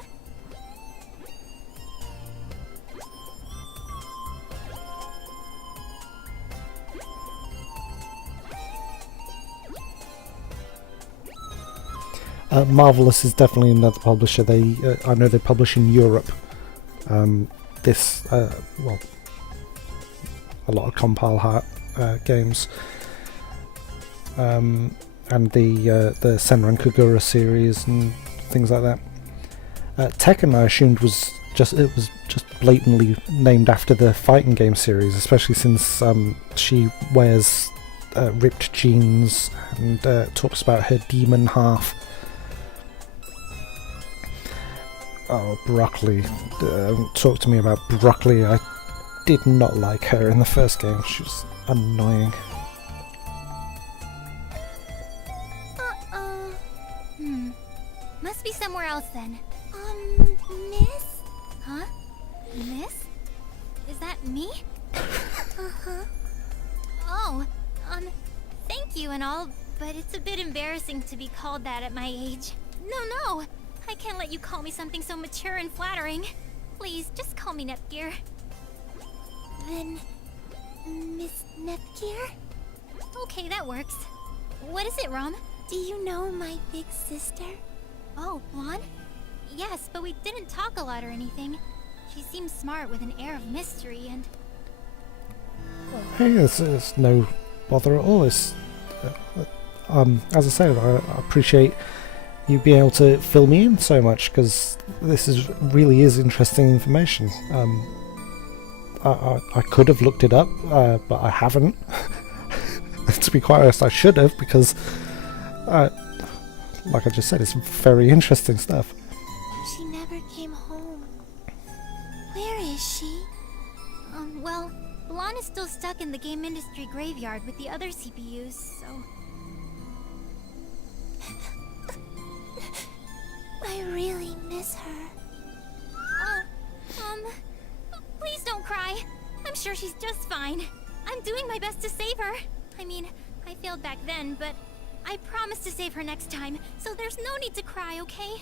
Marvelous is definitely another publisher. They, I know they publish in Europe. Well, a lot of Compile Heart games. and the Senran Kagura series and things like that. Tekken, I assumed, was just blatantly named after the fighting game series, especially since she wears ripped jeans and talks about her demon half. Oh, Broccoli. Talk to me about Broccoli. I did not like her in the first game. She was annoying. Must be somewhere else then. Miss? Huh? Miss? Is that me? Uh-huh. Oh, thank you and all, but it's a bit embarrassing to be called that at my age. No, I can't let you call me something so mature and flattering. Please, just call me Nepgear. Then, Miss Nepgear? Okay, that works. What is it, Rom? Do you know my big sister? Oh, Blonde? Yes, but we didn't talk a lot or anything. She seems smart with an air of mystery and... Hey, it's no bother at all. It's, as I said, I appreciate you being able to fill me in so much, because this really is interesting information. I could have looked it up, but I haven't. To be quite honest, I should have, because, like I just said, it's very interesting stuff. She never came home. Where is she? Well, Blonde is still stuck in the game industry graveyard with the other CPUs, so... I really miss her. Please don't cry. I'm sure she's just fine. I'm doing my best to save her. I mean, I failed back then, but I promise to save her next time, so there's no need to cry, okay?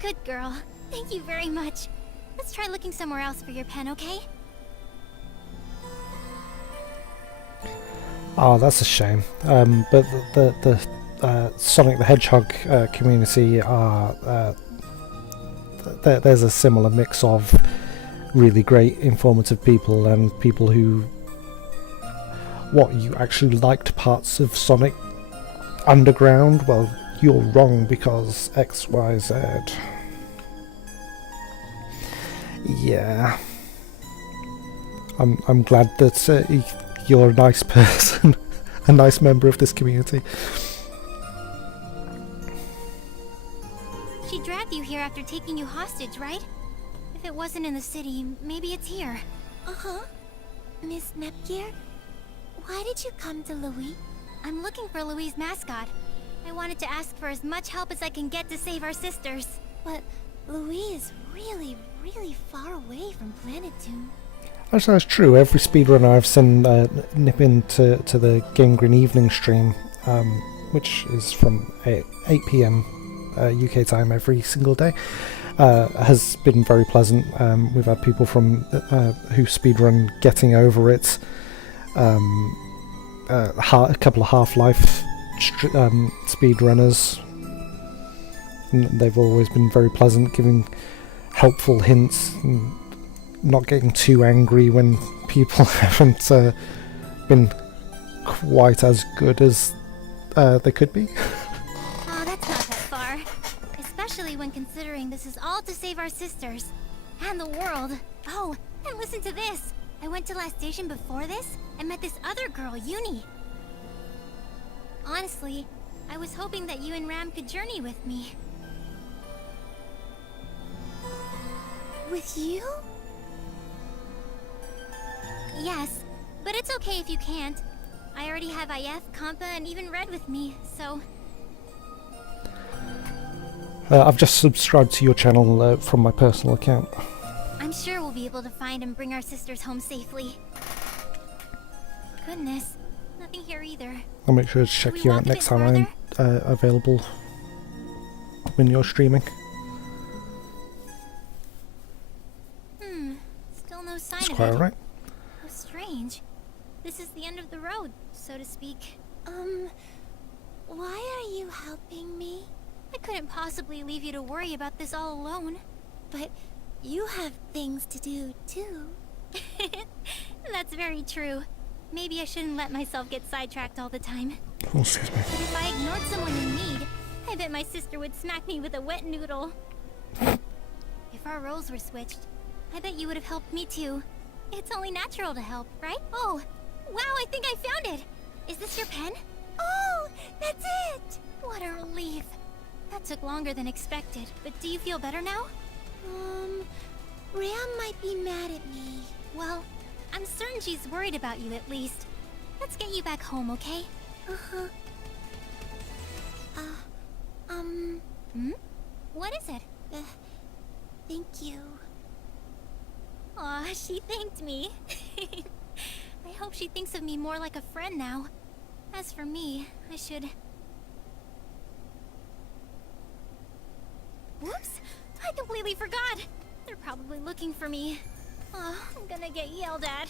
Good girl. Thank you very much. Let's try looking somewhere else for your pen, okay? Oh, that's a shame. But the Sonic the Hedgehog community are... there's a similar mix of really great, informative people and people who... What, you actually liked parts of Sonic Underground? Well, you're wrong because X, Y, Z. Yeah. I'm glad that you're a nice person, a nice member of this community. She dragged you here after taking you hostage, right? If it wasn't in the city, maybe it's here. Uh-huh. Miss Nepgear? Why did you come to Louis? I'm looking for Louis' mascot. I wanted to ask for as much help as I can get to save our sisters. But Louis is really, really far away from Planet Doom. Actually, that's true. Every speedrunner I've seen nip into the GameGrin evening stream, which is from 8 PM UK time every single day, has been very pleasant. We've had people from who speedrun Getting Over It, a couple of Half-Life speedrunners. They've always been very pleasant, giving helpful hints and not getting too angry when people haven't been quite as good as they could be. Oh, that's not that far. Especially when considering this is all to save our sisters. And the world. Oh, and listen to this. I went to last station before this and met this other girl, Uni. Honestly, I was hoping that you and Ram could journey with me. With you? Yes, but it's okay if you can't. I already have IF, Compa, and even Red with me, so... I've just subscribed to your channel from my personal account. I'm sure we'll be able to find and bring our sisters home safely. Goodness, nothing here either. I'll make sure to check you out next time I'm available when you're streaming. Still no sign It's of quite it. alright. How strange. This is the end of the road, so to speak. Why are you helping me? I couldn't possibly leave you to worry about this all alone. But you have things to do, too. That's very true. Maybe I shouldn't let myself get sidetracked all the time. Oh, excuse me. But if I ignored someone in need, I bet my sister would smack me with a wet noodle. If our roles were switched, I bet you would have helped me too. It's only natural to help, right? Oh, wow, I think I found it. Is this your pen? Oh, that's it! What a relief. That took longer than expected, but do you feel better now? Ram might be mad at me. Well, I'm certain she's worried about you at least. Let's get you back home, okay? Uh-huh. What is it? Thank you. Aw, she thanked me. I hope she thinks of me more like a friend now. As for me, I should... Whoops! I completely forgot! They're probably looking for me. Oh, I'm gonna get yelled at.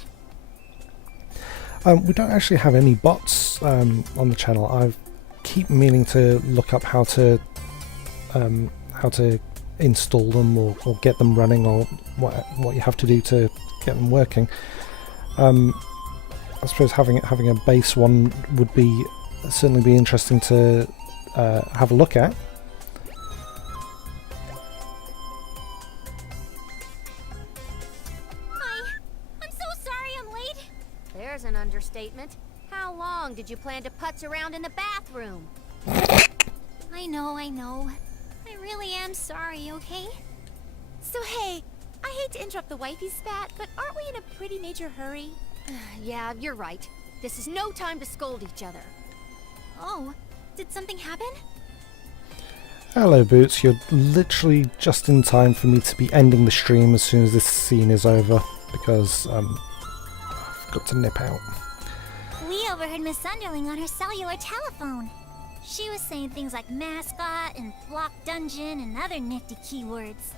We don't actually have any bots on the channel. I keep meaning to look up how to install them or get them running, or what you have to do to get them working. I suppose having a base one would certainly be interesting to have a look at. I'm so sorry I'm late. There's an understatement. How long did you plan to putz around in the bathroom? I know. I really am sorry, okay? So hey, I hate to interrupt the wifey spat, but aren't we in a pretty major hurry? Yeah, you're right. This is no time to scold each other. Oh, did something happen? Hello Boots, you're literally just in time for me to be ending the stream as soon as this scene is over, because I've got to nip out. We overheard Miss Underling on her cellular telephone. She was saying things like mascot and block dungeon and other nifty keywords.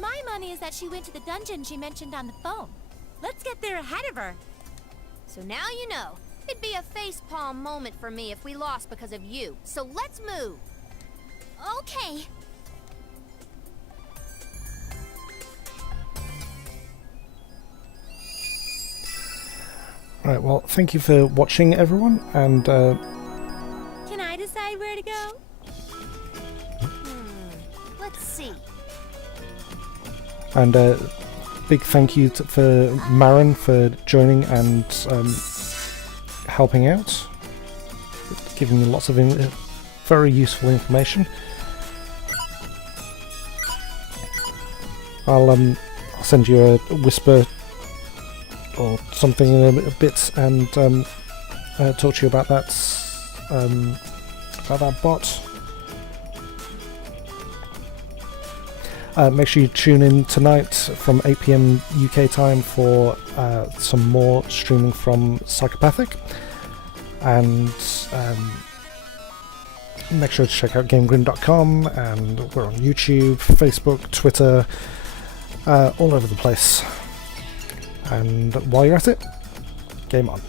My money is that she went to the dungeon she mentioned on the phone. Let's get there ahead of her. So now you know. It'd be a facepalm moment for me if we lost because of you. So let's move. Okay. Right, well, thank you for watching, everyone, and Can I decide where to go? Let's see. and big thank you for Marin for joining and helping out, giving me lots of very useful information. I'll send you a whisper or something in a bit and talk to you about that bot. Make sure you tune in tonight from 8 PM UK time for some more streaming from Psychopathic, and make sure to check out GameGrin.com, and we're on YouTube, Facebook, Twitter, all over the place. And while you're at it, game on.